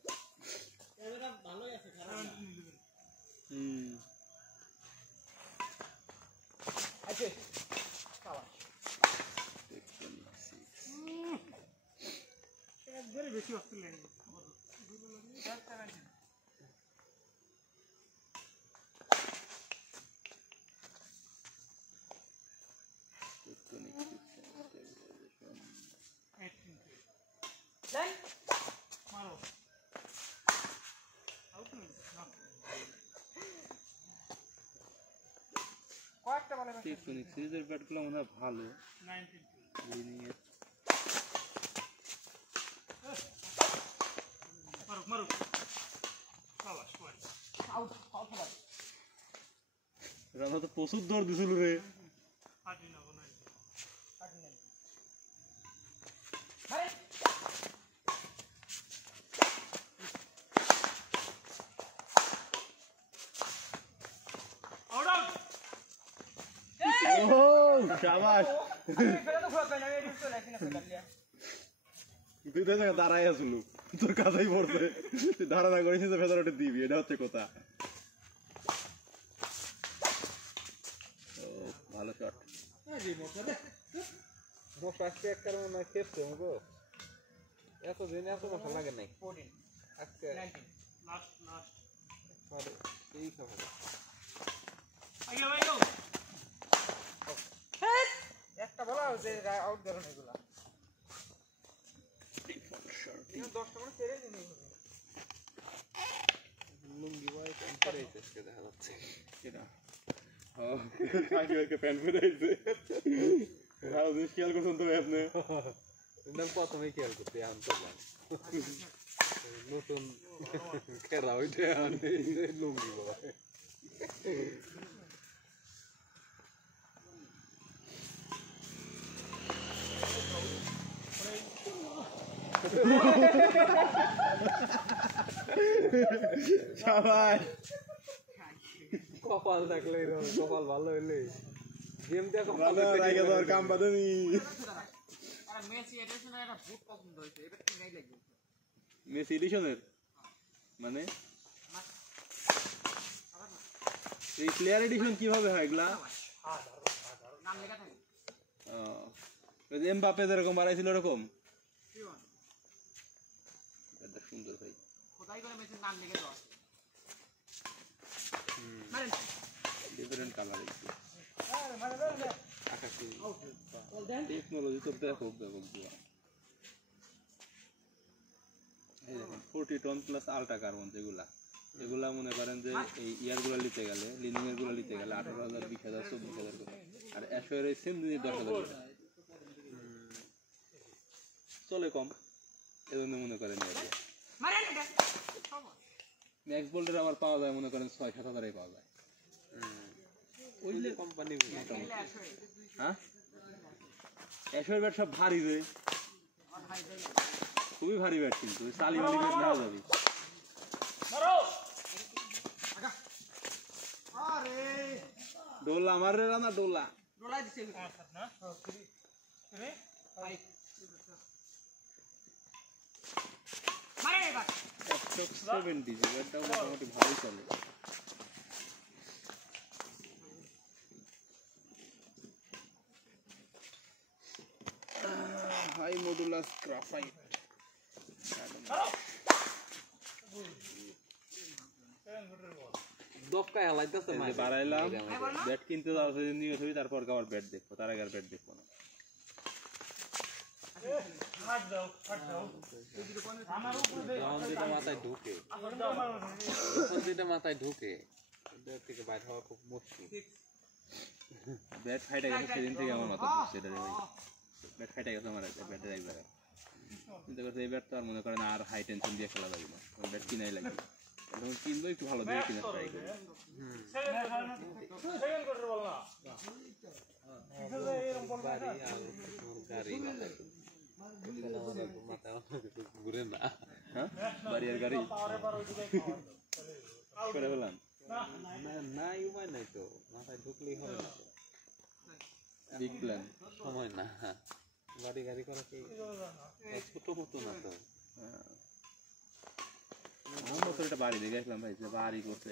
টেকটনিক সিরিজের ব্যাটগুলো মনে হয় ভালো। রানা তো প্রচুর দর দিছিল রে। শাবাশ, তুই তো দাঁড়াই আসলু, তোর কাছেই পড়ছে, ধারা না করেছিস ভেতরে দিবি, এটা হচ্ছে কথা। ভালো শট, এতদিন এত মশা লাগে নাই, আজকে এই খবর একটা বলা হচ্ছে আউট ধরুন এগুলা 10টা করে ছেড়ে দিন, লুঙ্গি বয় প্যান্ট পরে দেখা যাচ্ছে এটা প্যান্ট পরে আইছে, ভালো জিনিস খেয়াল করছেন তো আপনি, প্রথমে খেয়াল করতে এখন করলাম নতুন খেরা ওইটা লুঙ্গি বয়। কপাল থাকলে কপাল ভালো হইলে গেম দেখো ভালো রাইগা তোর কাম বাদনি। আর মেসি এডিশনের একটা বুট পছন্দ হইছে, এটা কি নাই লাগবে মেসি এডিশনের মানে এই প্লেয়ার এডিশন কিভাবে হয় এগুলা? নাম লেখা থাকে, ওই যে এমবাপ্পে যেরকম বানাইছিল এরকম সুন্দর ভাই, কোথায় করে মেসির নাম লিখে দাও, মারেন ডিফারেন্ট কালার একটু আরে মারে দাও, আকাশি টেকনোলজি তো দেখো বুয়া। এই দেখেন 40 টন প্লাস আলট্রা কার্বন, যেগুলা এগুলা মনে করেন যে এই ইয়ারগুলো নিতে গেলে, লিনিং এর গুলো নিতে গেলে 18,000 20,000 24,000 করে, আর অ্যাশোয়ের এই সেম জিনিস 10,000 করে চলে কম, এজন্য মনে করেন মারেন এটা ম্যাক্স বোল্টের আবার পাওয়া যায় মনে করেন 6-7 হাজারে পাওয়া যায়। ওই যে কোম্পানি হ্যাঁ অ্যাশোয়ের ব্যাট সব ভারী রে, খুবই ভারী ব্যাট, কিন্তু চালি মালি ব্যাট নেওয়া যাবে। মারো আগা, আরে ডোলা আমার রে না ডোলা ডোলাই দিছে না মারে এবার 170 ব্যাটটা মোটামুটি ভালোই চলে হাই মডুলাস গ্রাফাইট দপকায় হালাইতেছে এই যে বাড়াইলাম ব্যাট কিনতে যাওয়া সেদিন নিয়ে ছবি তারপর আবার ব্যাট দেখবো তার আগে আর ব্যাট দেখবো না হাট দাও আমার উপরে যখন যেটা মাথায় ঢুকে ওটা থেকে বাইরে হওয়া খুব মুশকিল। ব্যাট ফাইটে গেছে সেদিন থেকে আমার মাথা ঢুকছে এটা ভাই ব্যাট ফাইটে গেছে আমার ব্যাটের একবার চিন্তা করছে এই ব্যাট তো আর মনে করেন আর হাই টেনশন দিয়ে খেলা যাবে না ব্যাট কিনাই লাগবে এখন কিনবো একটু ভালো দেখে কিনে ট্রাই করবো সেকেন্ড কোয়ার্টার বল না গাড়ি মাথায় ঘুরে না হ্যাঁ বাড়ি আর গাড়ি করে বললাম না উপায় নাই তো মাথায় ঢুকলেই হবে না তো। বিগ প্ল্যান সময় না গাড়ি গাড়ি করা কি ছোট মতো না তো আমার মতো একটা বাড়ি দেখে আসলাম ভাই যে বাড়ি করছে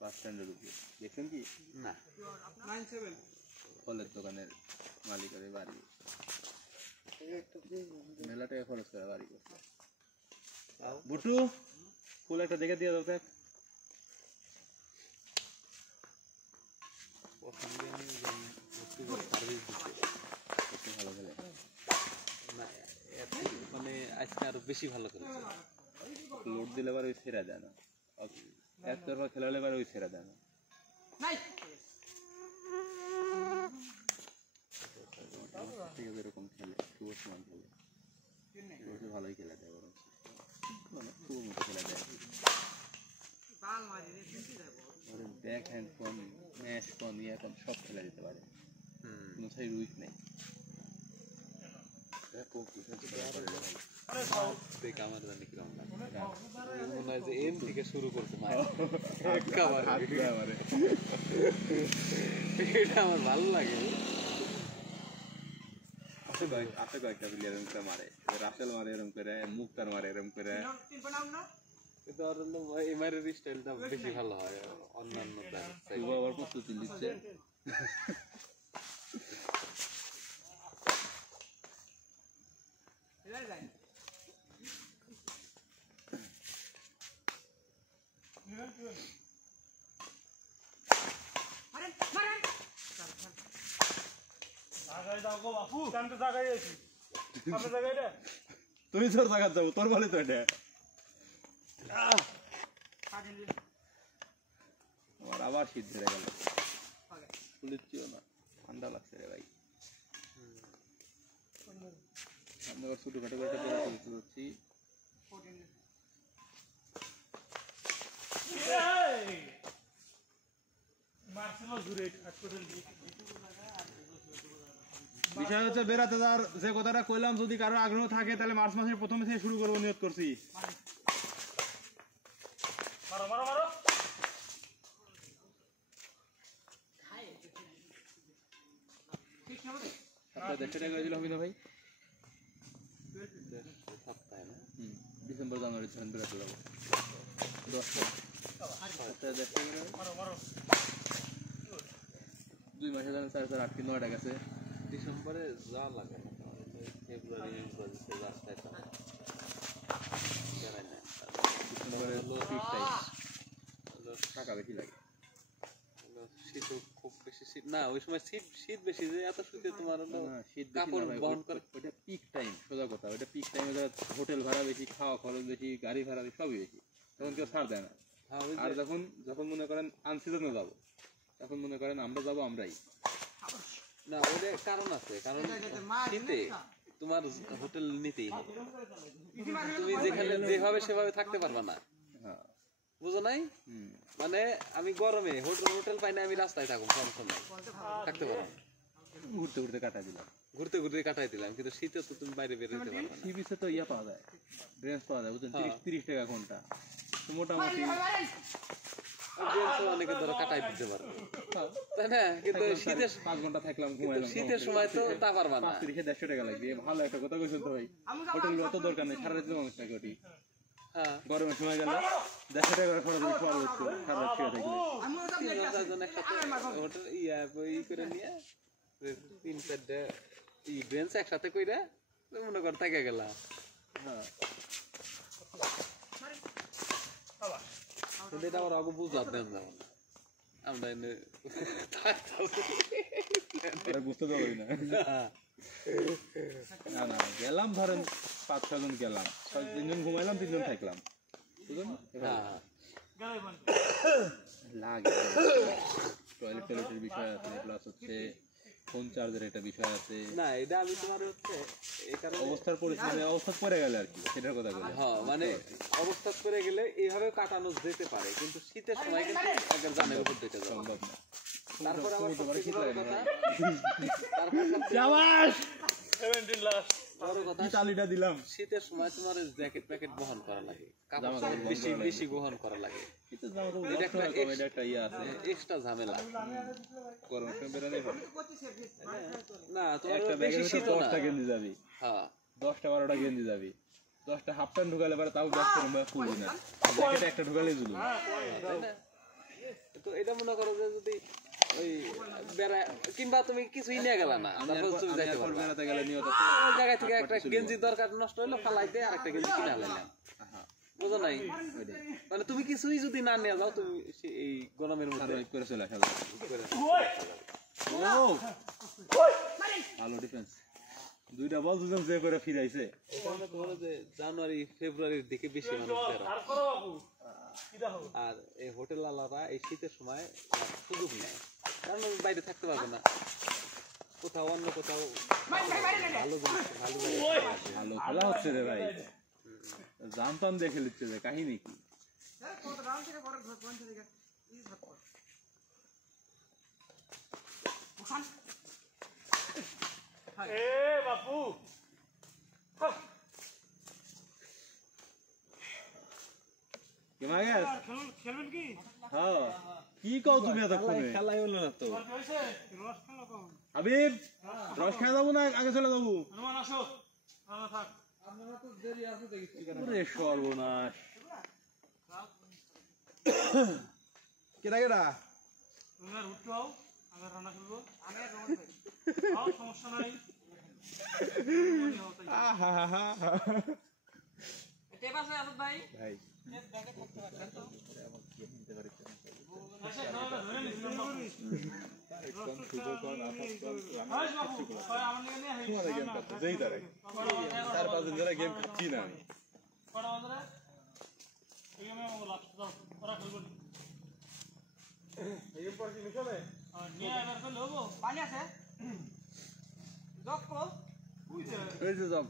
বাস স্ট্যান্ডের উপরে দেখছেন কি না ফলের দোকানের মালিকের বাড়ি মেলা টাকা খরচ করে বাড়ি করছে বুটু ফুল একটা দেখে দিয়ে দাও দেখ ভালো খেলে না মানে আজকে আরো বেশি ভালো করেছে লোড দিলে এবার ওই ছেড়া দেয় না একতরফা খেলালে এবার ওই ছেড়া দেয় না ঠিক আছে এরকম খেলে শুভ সমান খেলে ভালোই খেলা দেয় বরং মানে শুভ মতো খেলা দেয় ব্যাক হ্যান্ড কম ম্যাশ কম ইয়া কম সব খেলা দিতে পারে কোনো সাইড উইক নেই দেখ আমার জানি কিরম মনে হয় যে এম থেকে শুরু করছে এটা আমার ভালো লাগে আছে কয়েকটা প্লেয়ার এরকম করে মারে রাসেল মারে এরকম করে মুক্তার মারে এরকম করে কিন্তু আর এমআরের স্টাইলটা বেশি ভালো হয় অন্যান্য আবার প্রস্তুতি নিচ্ছে তুমি তোর জায়গা যাবো তোর বলে তো এটা আমার আবার শীত ধরে গেল ফুলিচ্ছিও না ঠান্ডা লাগছে রে ভাই আমরা ছোটখাটো করে যাচ্ছি বিষয় হচ্ছে বেড়াতে যাওয়ার যে কথাটা কইলাম যদি কারো আগ্রহ থাকে তাহলে মার্চ মাসের প্রথমে থেকে শুরু করবো নিয়ত করছি ভাই ডিসেম্বর জানুয়ারি বেড়াতে যাবো 2 মাসে জানেন 4,8 কি 9টা গেছে ডিসেম্বরে যাওয়া লাগে না ফেব্রুয়ারি টাকা বেশি লাগে শীত খুব বেশি শীত না ওই সময় শীত বেশি যে এত শীতে তোমার শীত কাপড় বহন করে ওইটা পিক টাইম সোজা কথা ওইটা পিক টাইমে হোটেল ভাড়া বেশি খাওয়া খরচ বেশি গাড়ি ভাড়া বেশি সবই বেশি তখন কেউ ছাড় দেয় না আর যখন মনে করেন আনসিজনে যাবো তখন মনে করেন আমরা যাবো আমরাই না ওদের কারণ আছে কারণ শীতে তোমার হোটেল নিতেই হবে তুমি যেখানে যেভাবে সেভাবে থাকতে পারবা না বুঝো নাই মানে আমি গরমে হোটেল পাই না আমি রাস্তায় থাকুন সমস্যা থাকতে পারবো ঘুরতে ঘুরতে কাটাই দিলাম ঘুরতে ঘুরতে কাটাই দিলাম কিন্তু শীতে তো তুমি বাইরে বের হতে পারবে না সি বিচে তো ইয়া পাওয়া যায় ড্রেস পাওয়া যায় বুঝছেন 30 টাকা ঘন্টা তো মোটামুটি অনেকে ধরো কাটাই দিতে পারবে, তাই না? কিন্তু শীতের 5 ঘন্টা থাকলাম ঘুমাইলাম, শীতের সময় তো তা পারবা না। 150 টাকা লাগবে। ভালো একটা কথা কইছো তো ভাই, হোটেল অত দরকার নেই, সারা রাত মানুষ থাকে ওটি। হ্যাঁ, গরমের সময় গেলে 150 টাকা খরচ করে খাওয়া হচ্ছে, সারা রাত খেয়ে থাকলে। 3-4 জন একসাথে হোটেল ই করে নিয়ে 3-4টা বেঞ্চ একসাথে কইরা মনে কর থেকে গেলাম। হ্যাঁ, কিন্তু এটা আবার আগে বুঝলাম দেন যাবো না, আমরা এনে আর বুঝতে পারি না। না না, গেলাম ধরেন 5-6 জন গেলাম, 3 জন ঘুমাইলাম, 3 জন থাকলাম, বুঝলেন? হ্যাঁ, লাগে টয়লেটের বিষয় আছে, প্লাস হচ্ছে ফোন চার্জের একটা বিষয় আছে, না এটা আমি তোমার হচ্ছে এই কারণে অবস্থার পরিস্থিতি অবস্থা পড়ে গেলে আর কি, সেটার কথা বলি। হ্যাঁ, মানে অবস্থা করে গেলে এইভাবে কাটানো যেতে পারে, কিন্তু শীতের সময় কিন্তু একবার জানের উপর দিতে যাবে। সম্ভব না। তারপর আবার শীত লাগে না। বড় কথা কি তালিটা দিলাম, শীতের সময় তোমার জ্যাকেট প্যাকেট বহন করা লাগে, কাপড় জামা কাপড় বেশি বহন করা বেশি বহন করা লাগে, শীতের জামা কাপড় এটা নষ্ট হয় কম, এটা একটা ইয়ে আছে, এক্সট্রা ঝামেলা। গরমের সময় বেরোলেই হবে। না তোমার একটা বেশি ব্যাগের ভিতরে শীত না। 10টা গেঞ্জি যাবি, হ্যাঁ, 10টা-12টা গেঞ্জি যাবি, 10টা হাফ প্যান্ট ঢুকালে পরে তাও ব্যাগ করে খুলবি না, জ্যাকেটে একটা ঢুকালেই জুলুম। তাই না? তো এটা মনে করো যে যদি ওই বেড়া কিংবা তুমি কিছুই নিয়ে গেলা না, তারপর তুমি যাইতে পারবে বেড়াতে গেলে নিয়ত ওই জায়গা থেকে একটা গেঞ্জি দরকার নষ্ট হলো, ফালাইতে আর একটা গেঞ্জি কিনে আনলাম, বুঝো নাই? মানে তুমি কিছুই যদি না নিয়ে যাও, তুমি এই গরমের মধ্যে সার্ভাইভ করে চলে আসা করে ভালো ডিফেন্স, 2টা বল 2জন যে করে ফিরাইছে। এখানে তোমার যে জানুয়ারি ফেব্রুয়ারির দিকে বেশি মানুষ বেরোয়। আর এই হোটেল আলারা এই শীতের সময় সুযোগ নেয়, কারণ বাইরে থাকতে পারবে না, কোথাও অন্য কোথাও ভালো জিনিস ভালো জায়গায় ভালো খেলা হচ্ছে রে ভাই, জাম্পান দেখে লিখছে যে কাহিনী কি। কে মাগেস খেলবেন কি? হ্যাঁ, কি কও তুমি এতক্ষণে? খেলাই হলো না তো। হাবিব, রস খেয়ে যাবো না আগে চলে যাবো? হনুমান আসো, না থাক। ওরে সর্বনাশ, কেডা কেডা তুমি আর উঠতে হও, আমি রান্না করবো। হও, সমস্যা নাই। ভাই চার 5 দিন ধরে গেম খেলছি না আমি। পানি আছে জগ কো এই যে জগ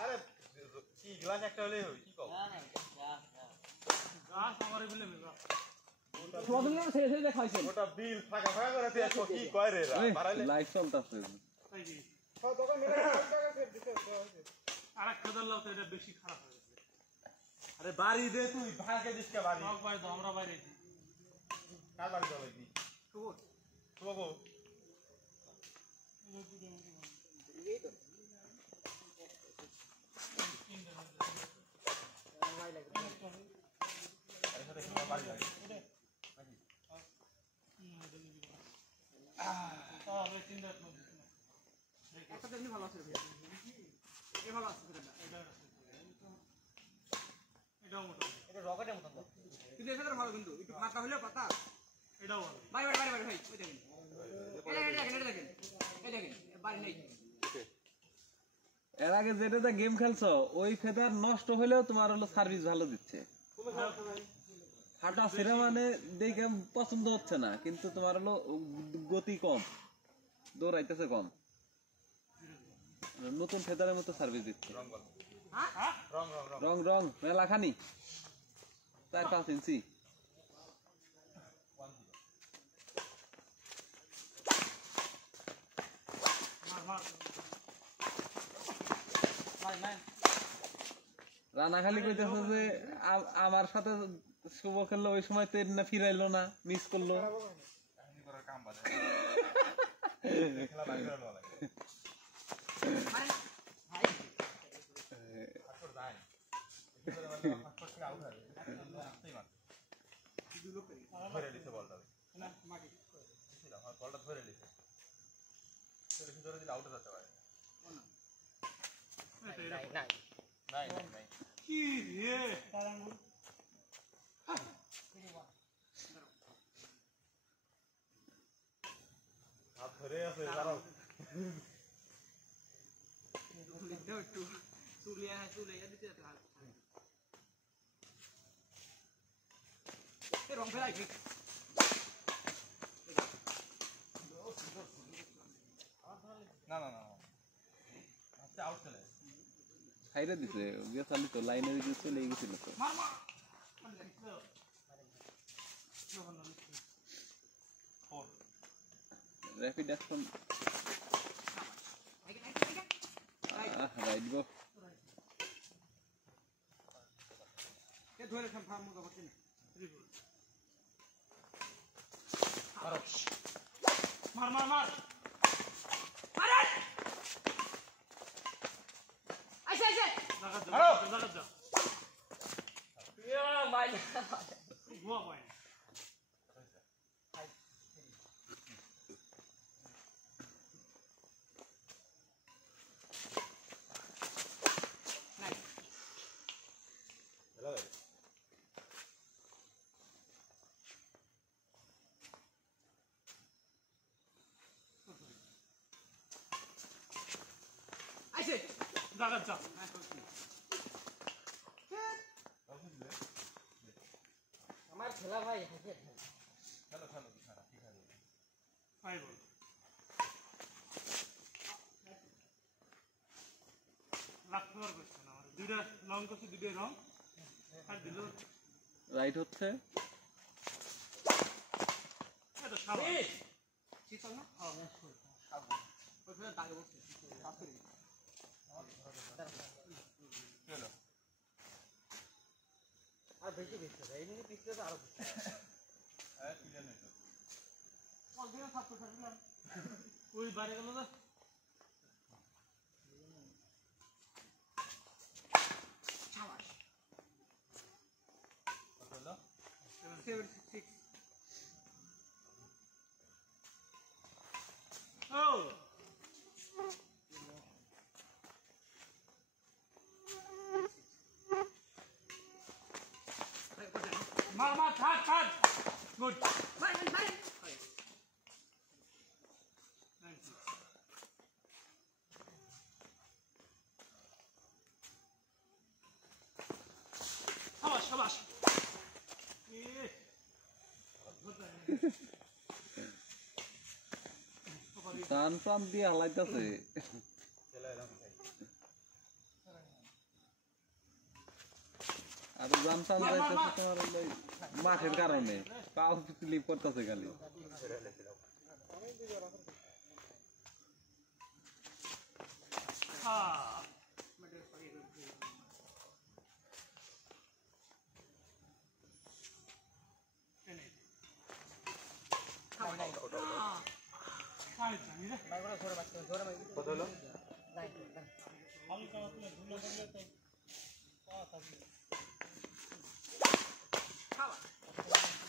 আরে কি গ্লাস একটা হলেই হবে, কি কও? ওটা বিল ফাঁকা ফাঁকা করে দিয়ে আসো, কি কয় রে বাড়াইলে লাইভ চলতেছে। আর এক খাদার লাও তো এটা বেশি খারাপ হয়ে গেছে। আরে বাড়ি দে তুই ভাগে দিস কে বাড়ি সব বাইরে দাও, আমরা বাইরে আছি। কার বাড়ি যাবে কি তোমাকে একটা তেমনি ভালো আছে ভাই এ ভালো আছে এটাও মোটা, এটা রকেটের মতন কিন্তু এটার ভালো, কিন্তু একটু ফাঁকা হলে পাতা এটাও ভালো। বাই বাই বাই বাই ভাই ওই দেখেন এটা দেখেন এই দেখেন বাড়ি নেই। এর আগে যেটা গেম খেলছো ওই ফেদার নষ্ট হলেও তোমার হলো সার্ভিস ভালো দিচ্ছে, ফাটা ছেড়ে মানে দেখে পছন্দ হচ্ছে না, কিন্তু তোমার হলো গতি কম, দৌড়াইতেছে কম, নতুন ফেদারের মতো সার্ভিস দিচ্ছে। রং রং মেলা খানি 4-5 ইঞ্চি রানা খালি কইতেছে যে আমার সাথে শুভ খেললো ওই সময় তো না ফিরাইলো না, মিস করলো। রং ফেলাই খাইরে দিছে ওকে চালি তো লাইনে দিতে চলে গেছিল তো। র্যাপিড অ্যাকশন রাইট গো। ধরে ফার্ম করতে না মার মার মার আরে আইছে আইছে জায়গা দাও ইয়া মাই গোয়া ভাই আইছে জায়গা দাও আমার খেলা ভাই আছে খেলো খেলো কি খাবে ভাই বল লাখবার করছ না আমার দুইটা লং করছি দুইটা রং আর দিল রাইট হচ্ছে এটা সাবা চিতল না হ্যাঁ সাবা ওখানে দাগে বসে তাড়াতাড়ি চলো আর বেশি বেশি এই নিয়ে পিছলে তো আরো হ্যাঁ ক্লিয়ার নেই তো কোন দিন ছাত্র থাকলাম ওই বাইরে গেল না ছাওয়াশ কত হলো 76 ও মার মার থাক থাক গুড মার মার শাবাশ শাবাশ টান টান দিয়ে হালাইতেছে। আর জান টান যাইতেছে তোমার ওই মাঠের কারণে পাও স্লিপ করতেছে খালি।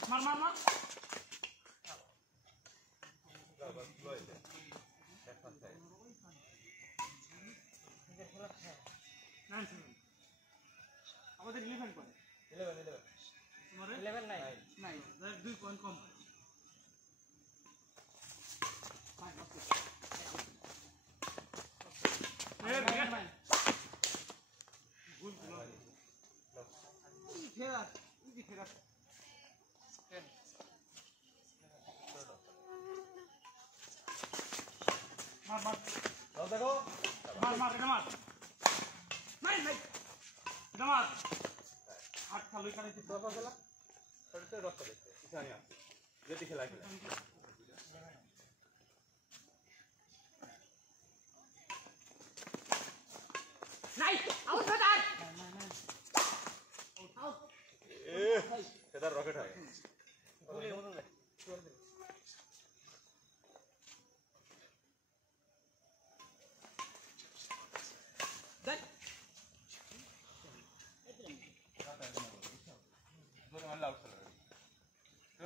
মার মার মার আমাদের 11 পয়েন্ট 11 তোমার 11 নাই নাই 2 পয়েন্ট কম মার মার দেখো মার মার এটা মার নাই নাই এটা মার হাত খালি কানে দিতে কথা বলা ছোটতে রক্ত দেখতে ইসানি আছে যেটি খেলা খেলা সেটা রকেট হয়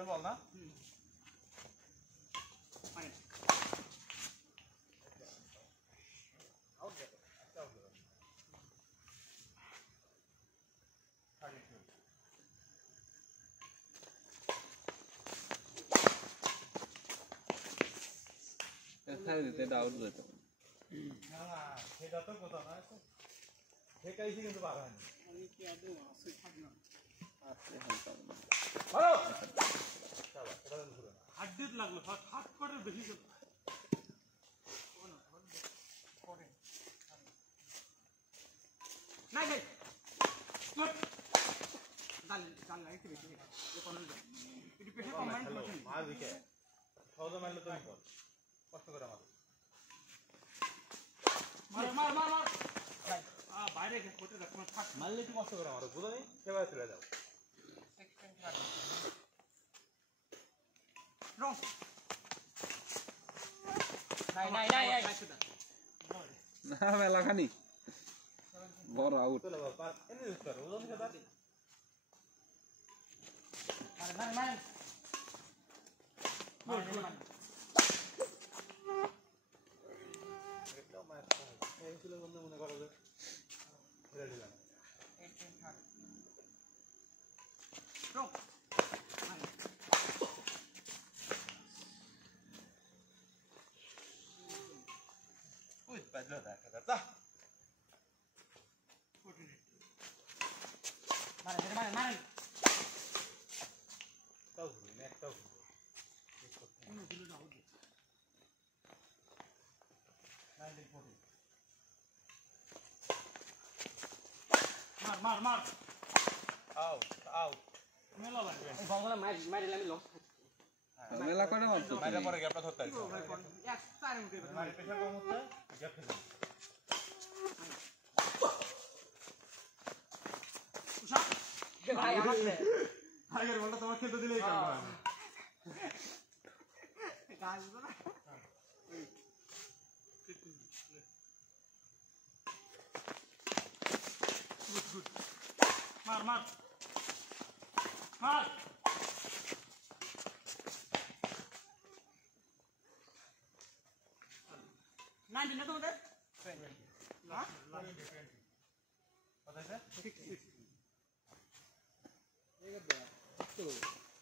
বল না সেটা তো কথা না ঠেকাইছি কিন্তু পার হয়নি হাড্ডিত লাগলো হাত করে বেশি নাই নাই ডাল ডাল লাইতে বেশি এটি পেশা কম্বাইন করছেন মার দিকে সহজে মারলে তুমি বল কষ্ট করে মার মার মার মার মার বাইরে কোটে রাখ থাক মারলে কি কষ্ট করে মারো বুঝো নি সেভাবে চলে যাও রং নাই নাই নাই না মেলা খানি বড় আউট চলে যাও পার এনে ইউজ করো বুঝো নি সেটা মার মার মার মার একদম মার এই ছিল বন্ধু মনে করো যে ছেড়ে দিলাম রং ওই বাজলো দেখা দাদা মার মার মার তাও ঘুরি নেক্সটটাও মার মার মার আউট আউট মেলা ভাই বাংলা মার মারিলে আমি লস মেলা করে মারছো বাইরে পরে গ্যাপটা ধরতে আইছো এক চার মুখে মারি প্রেসার কম হচ্ছে গ্যাপ ফেলে ভাই আমাকে টাইগার বলটা তোমার খেলতে দিলেই কাম হয় গাছ না মার মার মার নাই দিন না তোমাদের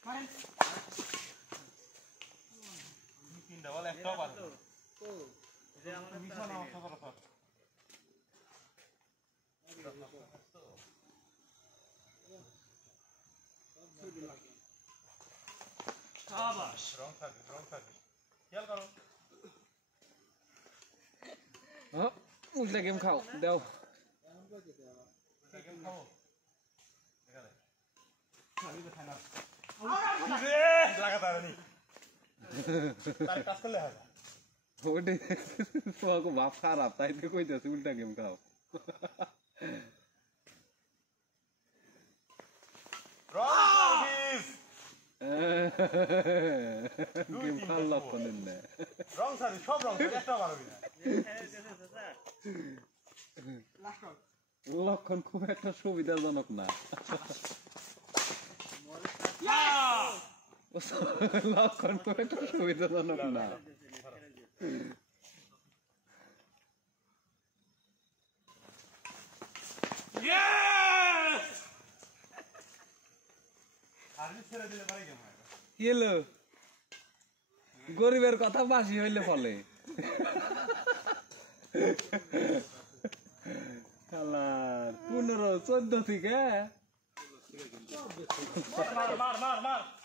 মারেন তিনটা বল একটাও পারবে যে আমাদের মিশন অবস্থা করো স্যার শাবাশ রং থাকবে খেয়াল করো উল্টা গেম খাও দাও গেম খাবো এখানে লাগাতার নি তার কাজ করলে হবে ওটা তোমাকে বাপ খারাপ তাই তো কইতেছে উল্টা গেম খাও গেম খাওয়ার লক্ষণ না রং সারি সব রং একটা পারবি না লক্ষণ খুব একটা সুবিধাজনক না লক্ষণ খুব একটা সুবিধাজনক না ছেড়ে দিলে পারি কেমন কি হলো গরিবের কথা বাসি হইলে ফলে কালার 15-14 থেকে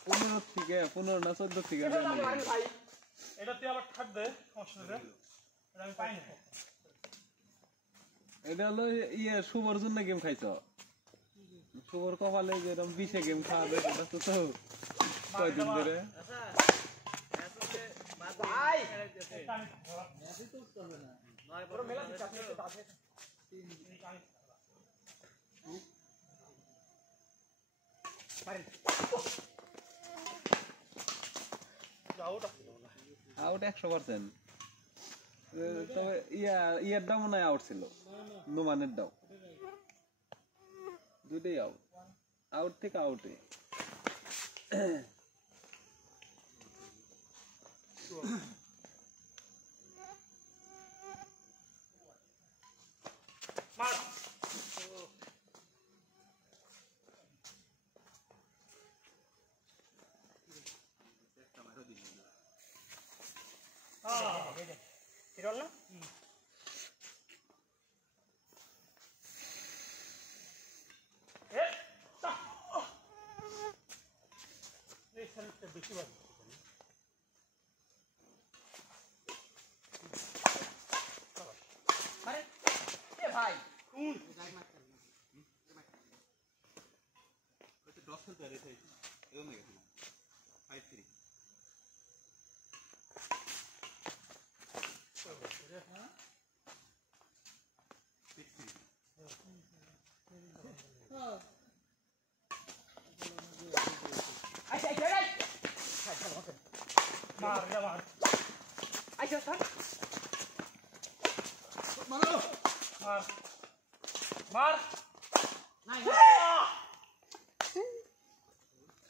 15 থেকে 15 না 14 থেকে এটাতে আবার থাকবে সমস্যা আমি পাই না এটা হলো ইয়ে শুভর জন্য গেম খাইছ শুভর কপালে যেরকম 20 গেম খাওয়াবে এটা তো কয়দিন ধরে ভাই আমি আউট 100%। তবে ইয়ার দাম মনে হয় আউট ছিল, নোমানের দাও দুটোই আউট, আউট থেকে আউটে।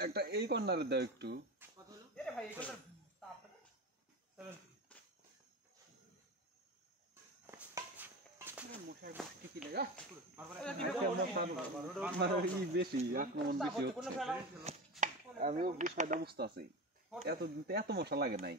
একটা এই কর্নারে দাও একটু। বেশি আক্রমণ বেশি হচ্ছে, আমিও বিষয়টা বুঝতে আছি, এতদিন তো এত মশা লাগে নাই।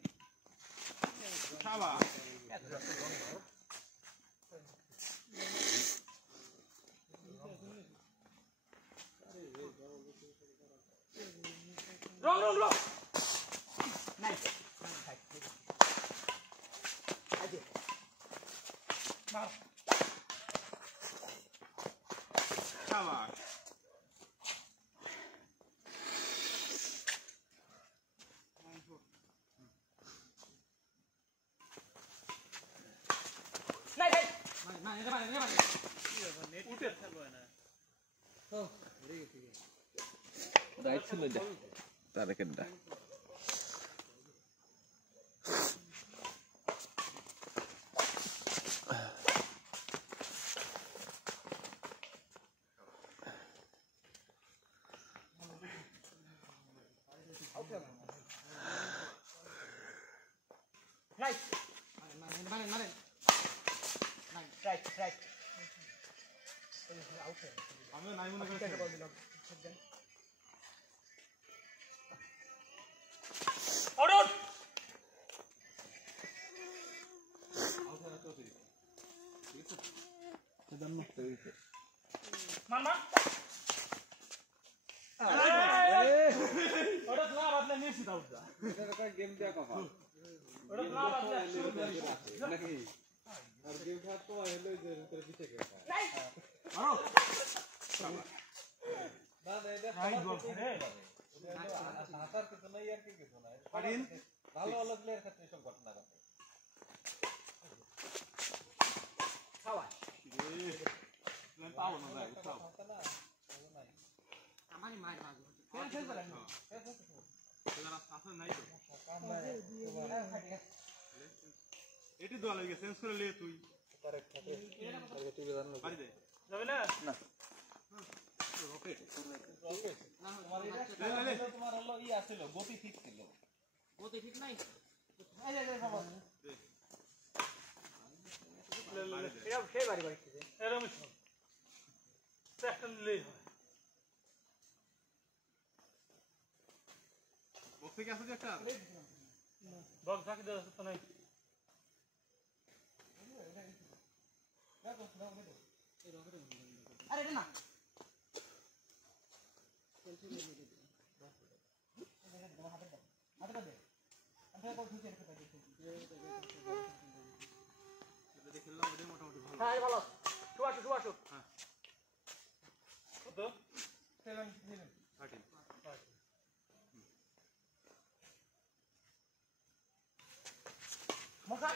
রাইট ছিল তার কেনটা ভালো ভালো প্লেয়ার ক্ষেত্রে সব ঘটনা ঘটে। এটি দোয়া লাগে চেঞ্জ করে লিয়ে তুই বাড়ি দে যাবে না না রকেট তোমার হলো ই আছিল গতি ঠিক ছিল, গতি ঠিক নাই। এই যে বাবা এরা সেই বাড়ি বাড়ি এরকম ট্রাক্টর নিলেই হয়। বক্স থেকে আসছে একটা বক্স থাকি দাও তো নাই। আরে এটা না হ্যাঁ ভালো শুয়াশো হ্যাঁ কত 13 মশা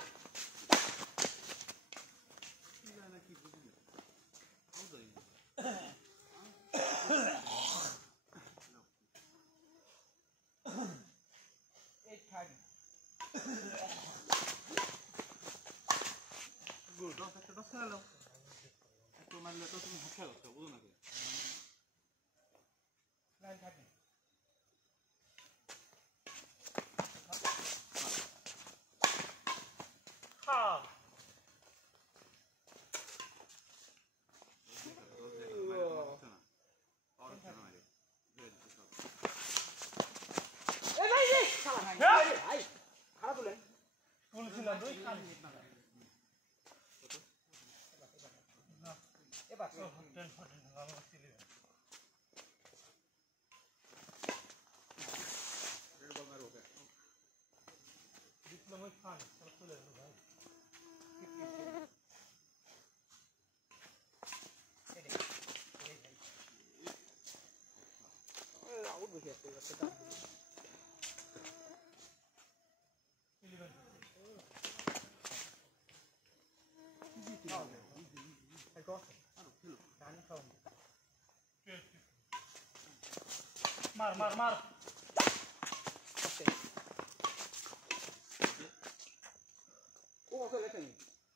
मार मार मार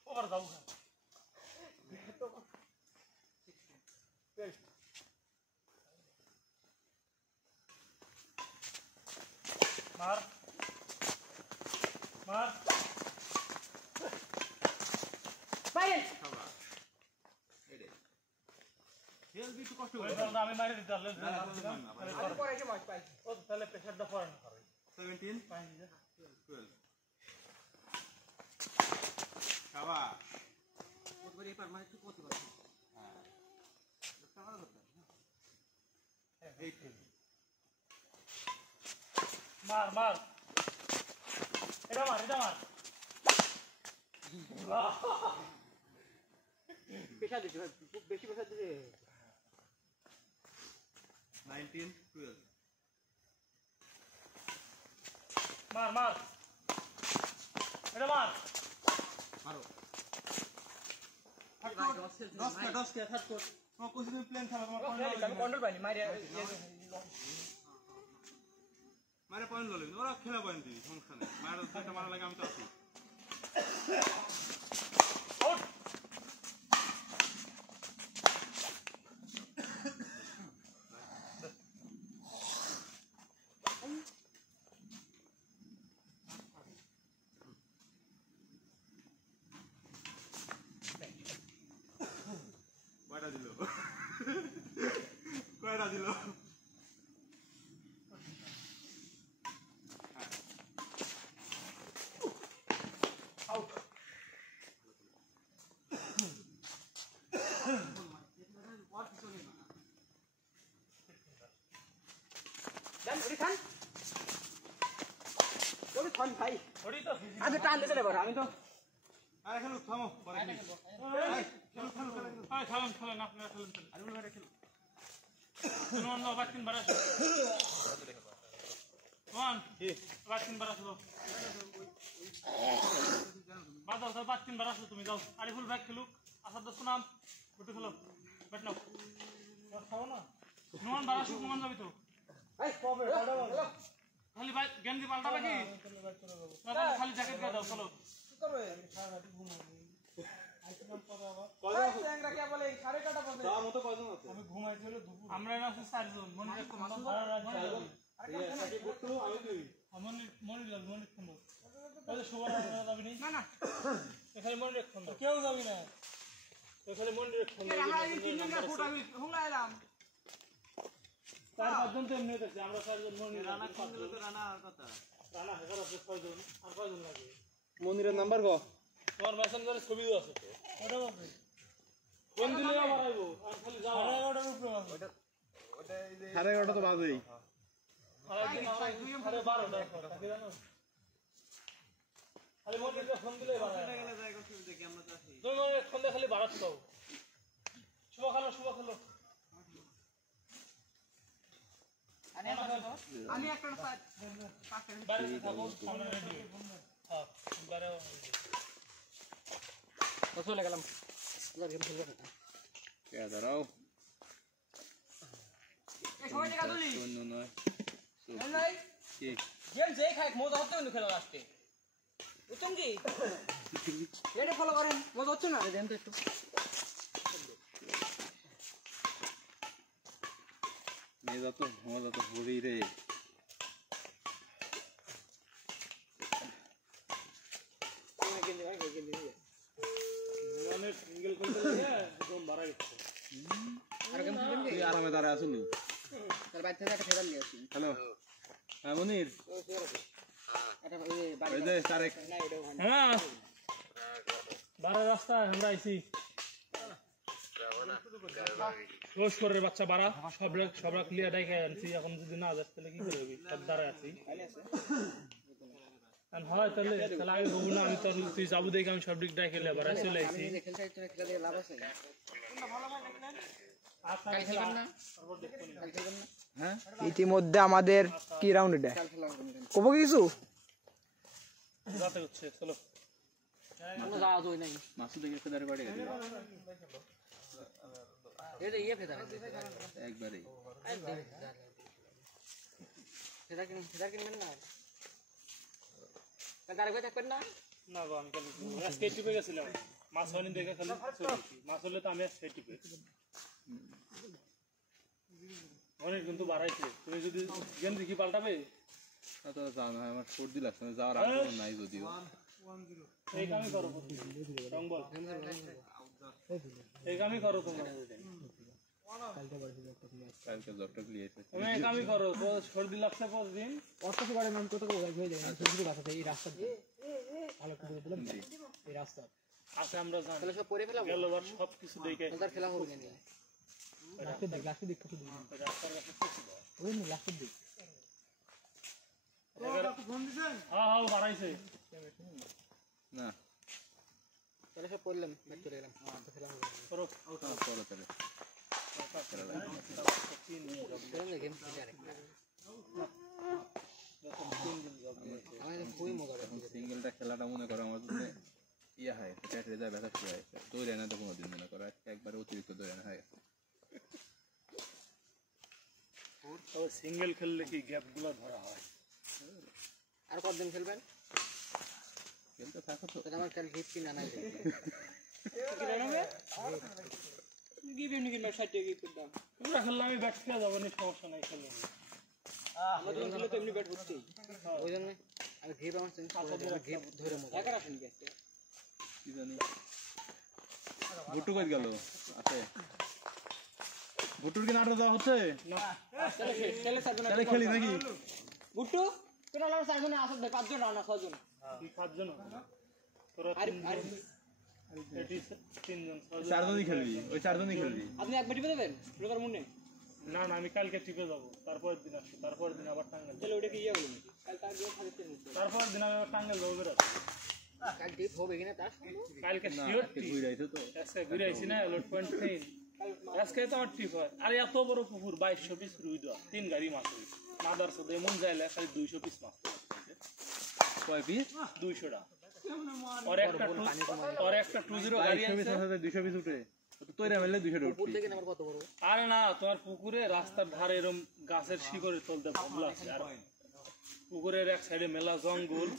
और जाऊ मार मार Bayern! আমি মারি দিতে পারলে আমি পরে এসে মাছ পাই। ও তাহলে প্রেসারটা ফরেন করে 17 পাইনি যা 12 খাওয়া প্রতিবার এবার মানে তুই করতে পারবি। মার মার এটা মার প্রেশার দিতে ভাই, খুব বেশি প্রেশার দিলে 19 12 মার মার এটা মার মারো ভাই 10 কে 60 কোট তোমার কোচিং প্ল্যান খেলা তোমার আমি কন্ট্রোল পাইনি মারি মারে পয়েন্ট লইবি ওরা খেলা পয়েন্ট দিবি সমস্যা নেই মারা দুটো মারা লাগে আমি তো আছি আউট কয়টা দিল কয়টা দিল দেন ওরি খান ভাই ওড়ি তো আমি টান দিতে পারবো আমি তো আরে খেলুক থামো পরে খেলি খেলেন আপনারা খেলেন আরে ভাই খেলুন শুনুন না বাকিন বারাস ওয়ান বাকিন বারাস বাদাও তো বাকিন বারাস তুমি যাও আরিফুল ভাই খেলুক আসাদ দস নাম গুটি খেলো ব্যাট নাও খাও না নুন বারাস নুন যাবি তো এই কবে খালি ভাই গেঞ্জি পাল্টাবে কি খালি জ্যাকেট গায়ে দাও চলো কি করবে আমি ঘুমাইছিল দুপুর আমরা না আছে চারজন মনে রাখো মনে রাখো ওই সুবর্ণ যাবি না না এখানে মনে রাখো কেউ যাবি না এখানে মনে রাখো চার পাঁচজন তো এমনি হতেছে আমরা চারজন মনে রানা রানা হেকার আছে ছয়জন আর কয়জন লাগে মন্দিরের নাম্বার কো তোমার মেসেঞ্জারে ছবি আছে তো ওটা বলবে কোন দিলে বাড়াইবো আর খালি যাও 11:30 উপরে মারবে 11:30 তো বাজেই আরে 12টা তাকে জানো খালি মন্দিরে ফোন দিলে বাড়ায় তুমি মনে ফোন দিয়ে খালি বাড়াচ্ছ শুভ খেলো আমি একটা বাইরে থাকো সামনে রেডি হ্যাঁ বাইরে চলে গেলাম গেম খেলবো কে দাঁড়াও এই সময় টাকা তুলি নয় নাই কি গেম যে খাই মজা হতে খেলা আসতে বুঝছেন কি এটা ফলো করেন মজা হচ্ছে না দেন তো একটু মেজা তো মজা তো হবি রে সিঙ্গেল খেলতে লাগে একদম বাড়া গেছে তুই আরামে দাঁড়ায় আসলি তার বাইরে থেকে একটা ফেদার নিয়ে আসি হ্যালো হ্যাঁ মনির এটা ওই বাড়ি ওই যে তারেক না এটা হ্যাঁ বাড়া রাস্তা আমরা আইছি রোজ করে বাচ্চা বাড়া সব ক্লিয়ার ডাইকে আনছি এখন যদি না যাস তাহলে কি করবি সব দাঁড়ায় আছি হয় তাহলে তাহলে আমি বলবো না আমি তোর তুই যাবো দেখে আমি সব দিক ডাইকে লেবার চলে আইছি যে খেলতে একটু খেলা দিয়ে লাভ আছে হ্যাঁ ইতিমধ্যে আমাদের কি রাউন্ড এটা কব কিছু যাতে হচ্ছে চলো আমরা যাওয়া যায় নাই মাসুদ দেখে ফেদারে বাড়ি গেছে এটা ইয়ে ফেদার একবারেই ফেদার কিনবেন না গাড়ি করে থাকবেন না না গো আমি খালি আজকে টিপে গেছিলাম মাছ হয়নি দেখে খালি চলেছি মাছ হলে তো আমি আজকে টিপে অনেক কিন্তু বাড়াইছে তুমি যদি গেঞ্জি কি পাল্টাবে তো যাও না আমার সর্দি লাগছে না যাওয়ার আগে নাই যদিও এই কামই করো বল এই কামই করো তোমরা কালকে জ্বরটা লিয়েছে তুমি এই কামই করো তো সর্দি লাগছে 5 দিন অত করে নাম কত করে হয়ে যায় শুধু বাসাতে এই রাস্তা দিয়ে ভালো করে বললাম এই রাস্তা আছে আমরা জানি তাহলে সব পরে ফেলাবো গেলবার সব কিছু দেখে তার খেলা হবে না লাস্টে দেখ কত দিন রাস্তার কাছে কিছু দাও ওই না লাস্টে দেখ হ্যাঁ বাড়াইছে না তাহলে সব পড়লাম ব্যাক করে গেলাম খেলা হবে করো করো তাহলে গেম খেলে আরেকটা আমাদের খুবই মজা লাগে সিঙ্গেলটা খেলাটা মনে করো আমার জন্য ইয়া হয় পেটে যায় ব্যথা শুরু হয় দৌড়ে না তো কোনোদিন মনে করো একবারে অতিরিক্ত দৌড়ে না হয় তবে সিঙ্গেল খেললে কি গ্যাপগুলো ধরা হয় আর কতদিন খেলবেন খেলতে থাকো তো তাহলে আমার কাল গিফট কিনা নাই তোমরা খেললে আমি ব্যাট খেলে যাবো না সমস্যা নাই খেলে ওই জন্য আমি গিফট আমার চেঞ্জ করে দিলাম গিফট ধরে মজা কি জানি ভুট্টু কই গেল আছে ভুট্টুর কি নাটক দেওয়া হচ্ছে তাহলে খেলি নাকি গুট্টু তোরা আমার চারজনে আসল দেখ 5 জন না 6 জন কি 5 জন তোরা এটি 3 জন 6 জন চারজনই খেলবি ওই চারজনই খেলবি আপনি একবার টিপে দেবেন রোজার মনে না না আমি কালকে টিপে যাবো তারপরের দিন আসবো তারপরের দিন আবার টাঙ্গাইল তাহলে ওটা কি ইয়া বলুন কাল তার গিয়ে খালিতে তারপরের দিন আমি আবার টাঙ্গাইল যাবো বেরো কাল টিপ হবে কিনা তার কালকে শিওর ঘুরে আইছো তো আজকে ঘুরে আইছি না লোড পয়েন্ট 3 আজকে তো আমার টিপ হয় আরে এত বড় পুকুর 2200 পিস রুই দেওয়া 3 গাড়ি মাছ হই মাদার সাথে এমন যাইলে খালি 200 পিস মাছ কয় পিস 200 টা और একটা 20 গাড়ি আছে 200 পিস উঠে তো তৈরি মেলে 200 টা উপর উঠবে থেকে আমার কত বড় আরে না তোমার পুকুরে রাস্তার ধারে এরকম গাছের শিকড়ে চলতে ভাবলা আছে আর পুকুরের এক সাইডে মেলা জঙ্গল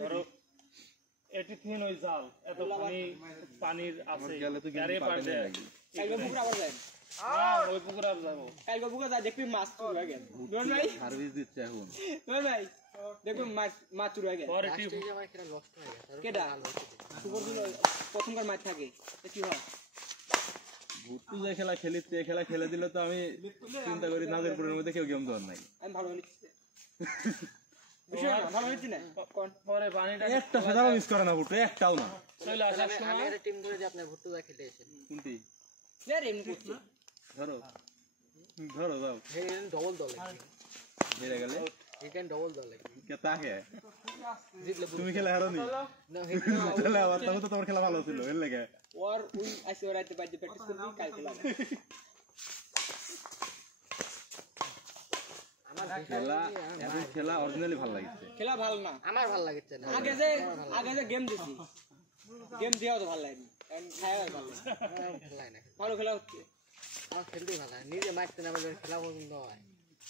ধরো এটি থিন ওই জাল এত পানির আছে গেলে তো আরে পার দেয় কালকে পুকুর আবার যায় হ্যাঁ ওই পুকুরে আর যাবো কালকে পুকুর যায় দেখবি মাছ চুরি হয়ে গেল দোন ভাই সার্ভিস দিচ্ছে এখন দোন ভাই দেখুন মাছ চুরি হয়ে গেল পরে টিপ আমার খেলা লস্ট হয়ে গেল কেডা পুকুর গুলো প্রথমকার মাছ থাকে তো কি হয় ভুট্টু যে খেলা খেলিতে খেলা খেলে দিলে তো আমি চিন্তা করি নাজিরপুরের মধ্যে কেউ গেম দেওয়ার নাই আমি ভালো হইছি বিষয় না ভালো হইছি না পরে পানিটা একটা ফেদারও মিস করে না ভুট্টু একটাও না চলে আসার আমি সময় একটা টিম ধরে যে আপনার ভুট্টু দা খেলে এসেছেন কোনটি স্যার এমনি করছি ধরো ধরো যাও হেন ডবল দল হেরে গেলে এখানে ডবল দল কে তাকে জিতলে তুমি খেলা হারো নি না তাহলে আবার তখন তো তোমার খেলা ভালো ছিল এর লেগে ওর উই আইসে ওর রাতে বাইরে প্র্যাকটিস করবি কাল খেলা আমার খেলা এখন খেলা অরিজিনালি ভালো লাগছে খেলা ভালো না আমার ভালো লাগছে না আগে যে গেম দিছি গেম দিয়াও তো ভালো লাগেনি কারণ খায়া ভালো লাগে না ভালো খেলা হচ্ছে আমার খেলতেই ভালো লাগে নিজে মারতে না পারলে খেলা পছন্দ হয়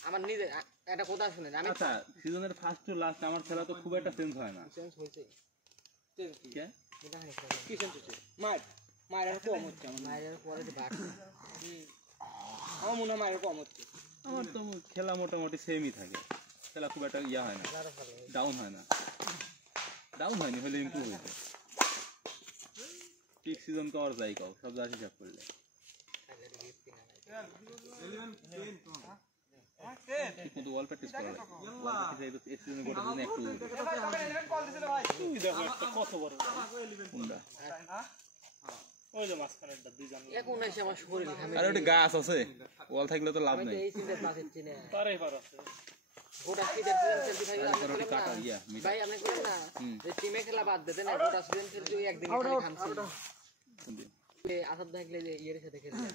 আমার নিজে একটা কথা শুনেন আমি আচ্ছা সিজনের ফার্স্ট টু লাস্ট আমার খেলা তো খুব একটা চেঞ্জ হয় না চেঞ্জ হয়েছে কে কি শুনছিস মায়ের কম হচ্ছে মায়ের পরে বাট আমার মনে হয় মায়ের কম হচ্ছে আমার তো খেলা মোটামুটি সেমই থাকে খেলা খুব একটা ইয়া হয় না ডাউন হয় না ডাউন হয়নি হলে ইমপ্রুভ হয়েছে পিক সিজন তো আর যাই কাও সব যা হিসাব করলে ঠিক মতো ওয়াল প্র্যাকটিস করা লাগে ওয়াল প্র্যাকটিস এই সিজনে গোটা দিন একটু দেখো একটা কত বড় কোনটা ওই যে মাঝখানেরটা দুই জান এখন এসে আমার শরীর ঘামে আর ওটা গাছ আছে ওয়াল থাকলে তো লাভ আমি তো নাই এই চিন্তা পাচ্ছি না তারই পার আছে গোটা সিজন খেলতে ভাই তারপর ওটা কাটা ইয়া ভাই আপনি বলেন না যে টিমে খেলা বাদ দিতে না গোটা সিজন খেলতে একদিন খালি ঘামছি আসাদ দেখলে যে ইয়ের সাথে খেললেন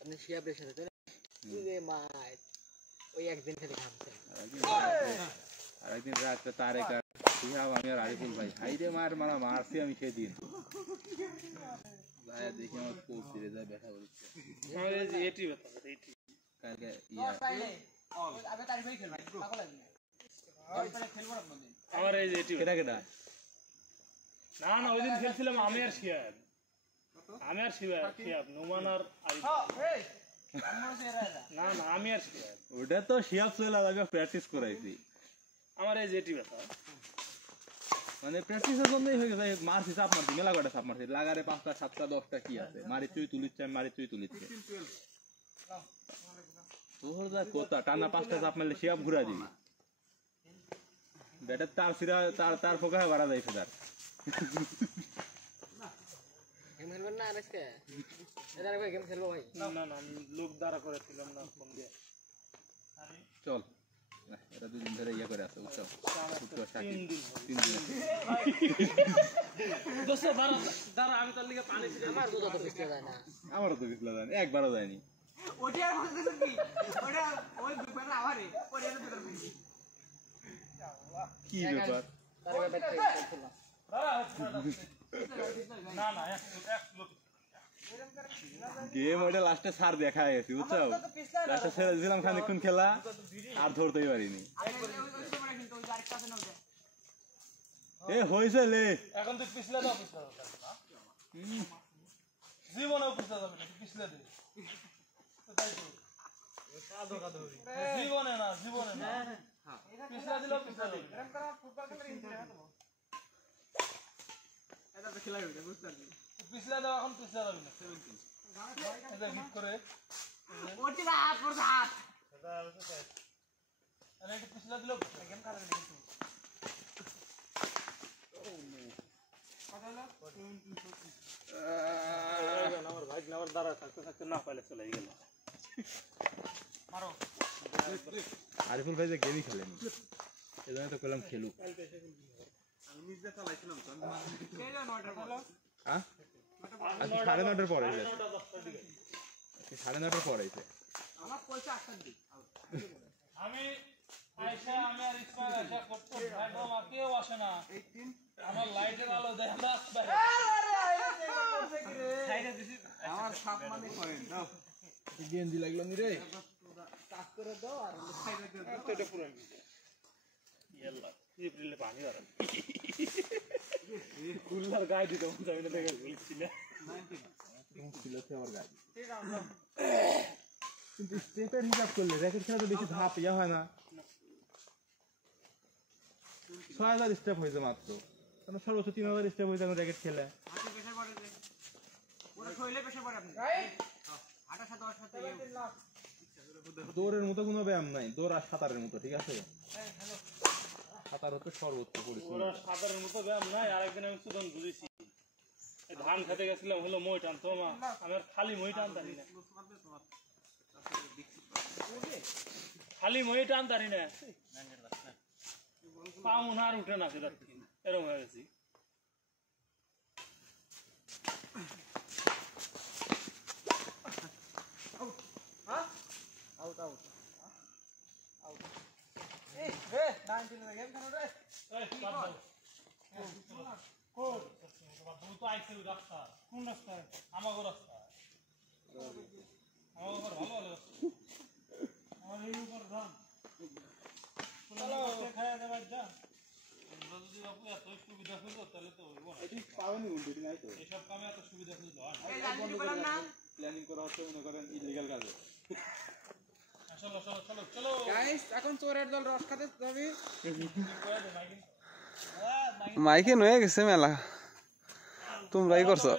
আপনি শিয়াবের সাথে মাইট ওই একদিন খালি ঘামছে আর একদিন রাত্রে তারেক আর শিহাব আমি আর আরিফুল ভাই হাইরে মারছি আমি সেদিন ভাই দেখি আমার কোপ ফিরে যায় ব্যথা করছে আমার এই যে এটি ব্যথা করে এটি কালকে ইয়া আমার এই যে এটি কেটা কেটা না না ওইদিন খেলছিলাম আমি আর শিয়াব নোমান আর আরিফ না না আমি আর শিয়াব ওটা তো শিহাব চলে যাবে প্র্যাকটিস করাইছি আমার এই যে এটি ব্যথা মানে প্র্যাকটিসের জন্যই হয়ে গেছে মারছি চাপ মারছি মেলা কটা চাপ মারছি লাগারে 5টা 7টা 10টা কি আছে মারি তুই তুলিচ্ছে মারি তুই তুলিচ্ছে তোর যা কথা টানা 5টা চাপ মারলে শিহাব ঘুরা দিবি ব্যাটের তার সিরা তার ফোকা বাড়া যায় ফেদার গেম খেলবেন না আজকে এদার ভাই গেম খেলবো ভাই না না না আমি লোক দ্বারা করেছিলাম না ফোন দিয়ে চল না এটা দুদিন ধরে ইয়ে করে আছে উৎসব শুক্রবার সাকিব 3 দিন 3 দিন দোস্ত দাঁড়া আমি তার লিগে পানি ছিল আমার দুধ অত পিছলে যায় না আমারও তো বিছলা জানি একবারও যায়নি ওটা আর বলতেছ কি ওটা ওই ব্যাপারে আমারে ওটা এর ভিতর দিছি কি ব্যাপার তার ব্যাপারে খেলছিলাম না না এক লোক গেম ওটা লাস্টে সার দেখা গেছে বুঝছো লাস্টে ছেড়ে দিলাম খানিকক্ষণ খেলা আর ধরতেই পারিনি এ হয়েছে লে এখন তুই পিছলে দাও জীবনেও পিছলে যাবে না পিছলে দে জীবনে না পিছলে দিলেও পিছলে যাবে পিছলে দাও এখন পিছলে যাবে না এটা হিট করে ওটি না হাত পড়ছে হাত আর এটা পিছলে দিলেও গেম খেলা আমার ভাই আমার দ্বারা থাকতে থাকতে না পাইলে চলে গেল আরিফুল ভাই যে গেমই খেলেনি এজন্য তো কইলাম খেলুক হ্যাঁ 9:30 পরে 9:30 পরে আমার পয়সা 8টার দিক আমি আমি আর ইসমাইল আশা করতে ভাই বাবা কেউ আসে না আমার লাইটের আলো দেখা যাচ্ছে আমার সাপ মানে করেন দাও গেঞ্জি লাগলো নি রে কাজ করে দাও আর সাইডে দিয়ে দাও তো এটা পুরো ইয়াল্লা এপ্রিলে পানি ধরে কুলার গায়ে দিতে মন যাবে না দেখে বলছি না ছিল আমার গাড়ি কিন্তু স্টেপের হিসাব করলে র্যাকেট খেলা তো বেশি ধাপ ইয়া হয় না 6000 স্টেপ হয়েছে মাত্র মানে সর্বোচ্চ 3000 স্টেপ হয়েছে এখন র্যাকেট খেলে হাতে প্রেসার পড়ে যায় পুরো শরীরে প্রেসার পড়ে আপনি হাঁটার সাথে ওর সাথে দৌড়ের মতো কোনো ব্যায়াম নাই দৌড় আর সাঁতারের মতো ঠিক আছে সাঁতার হচ্ছে সর্বোচ্চ পরিশ্রম ওরা সাধারণ মতো ব্যায়াম নাই আরেকদিন আমি সুদন বুঝেছি ধান খেতে গেছিলাম হলো মই টানতো মা আমার খালি মই টানতারি না খালি মই টানতারি না পাউন আর উঠে না সেটা এরকম হয়ে গেছি আউট আউট এই রে 19 এর গেম খেলো রে এই বাদ দাও কোন তো আইছে রাস্তা কোন রাস্তা আমাগো রাস্তা আমাগো ঘর ভালো ভালো আমার এই উপর ধান চলো খায়া দেবা যা তোমরা যদি বাপু এত সুবিধা খুঁজো তাহলে তো হইব না এটি পাবেনি কিন্তু এটি নাই তো এইসব কামে এত সুবিধা খুঁজলো হয় প্ল্যানিং করা হচ্ছে মনে করেন ইলিগাল কাজে চলো চলো চলো চলো গাইস এখন চোরের দল রস খাতে যাবে মাইকে নয়ে গেছে মেলা তোমরাই করছো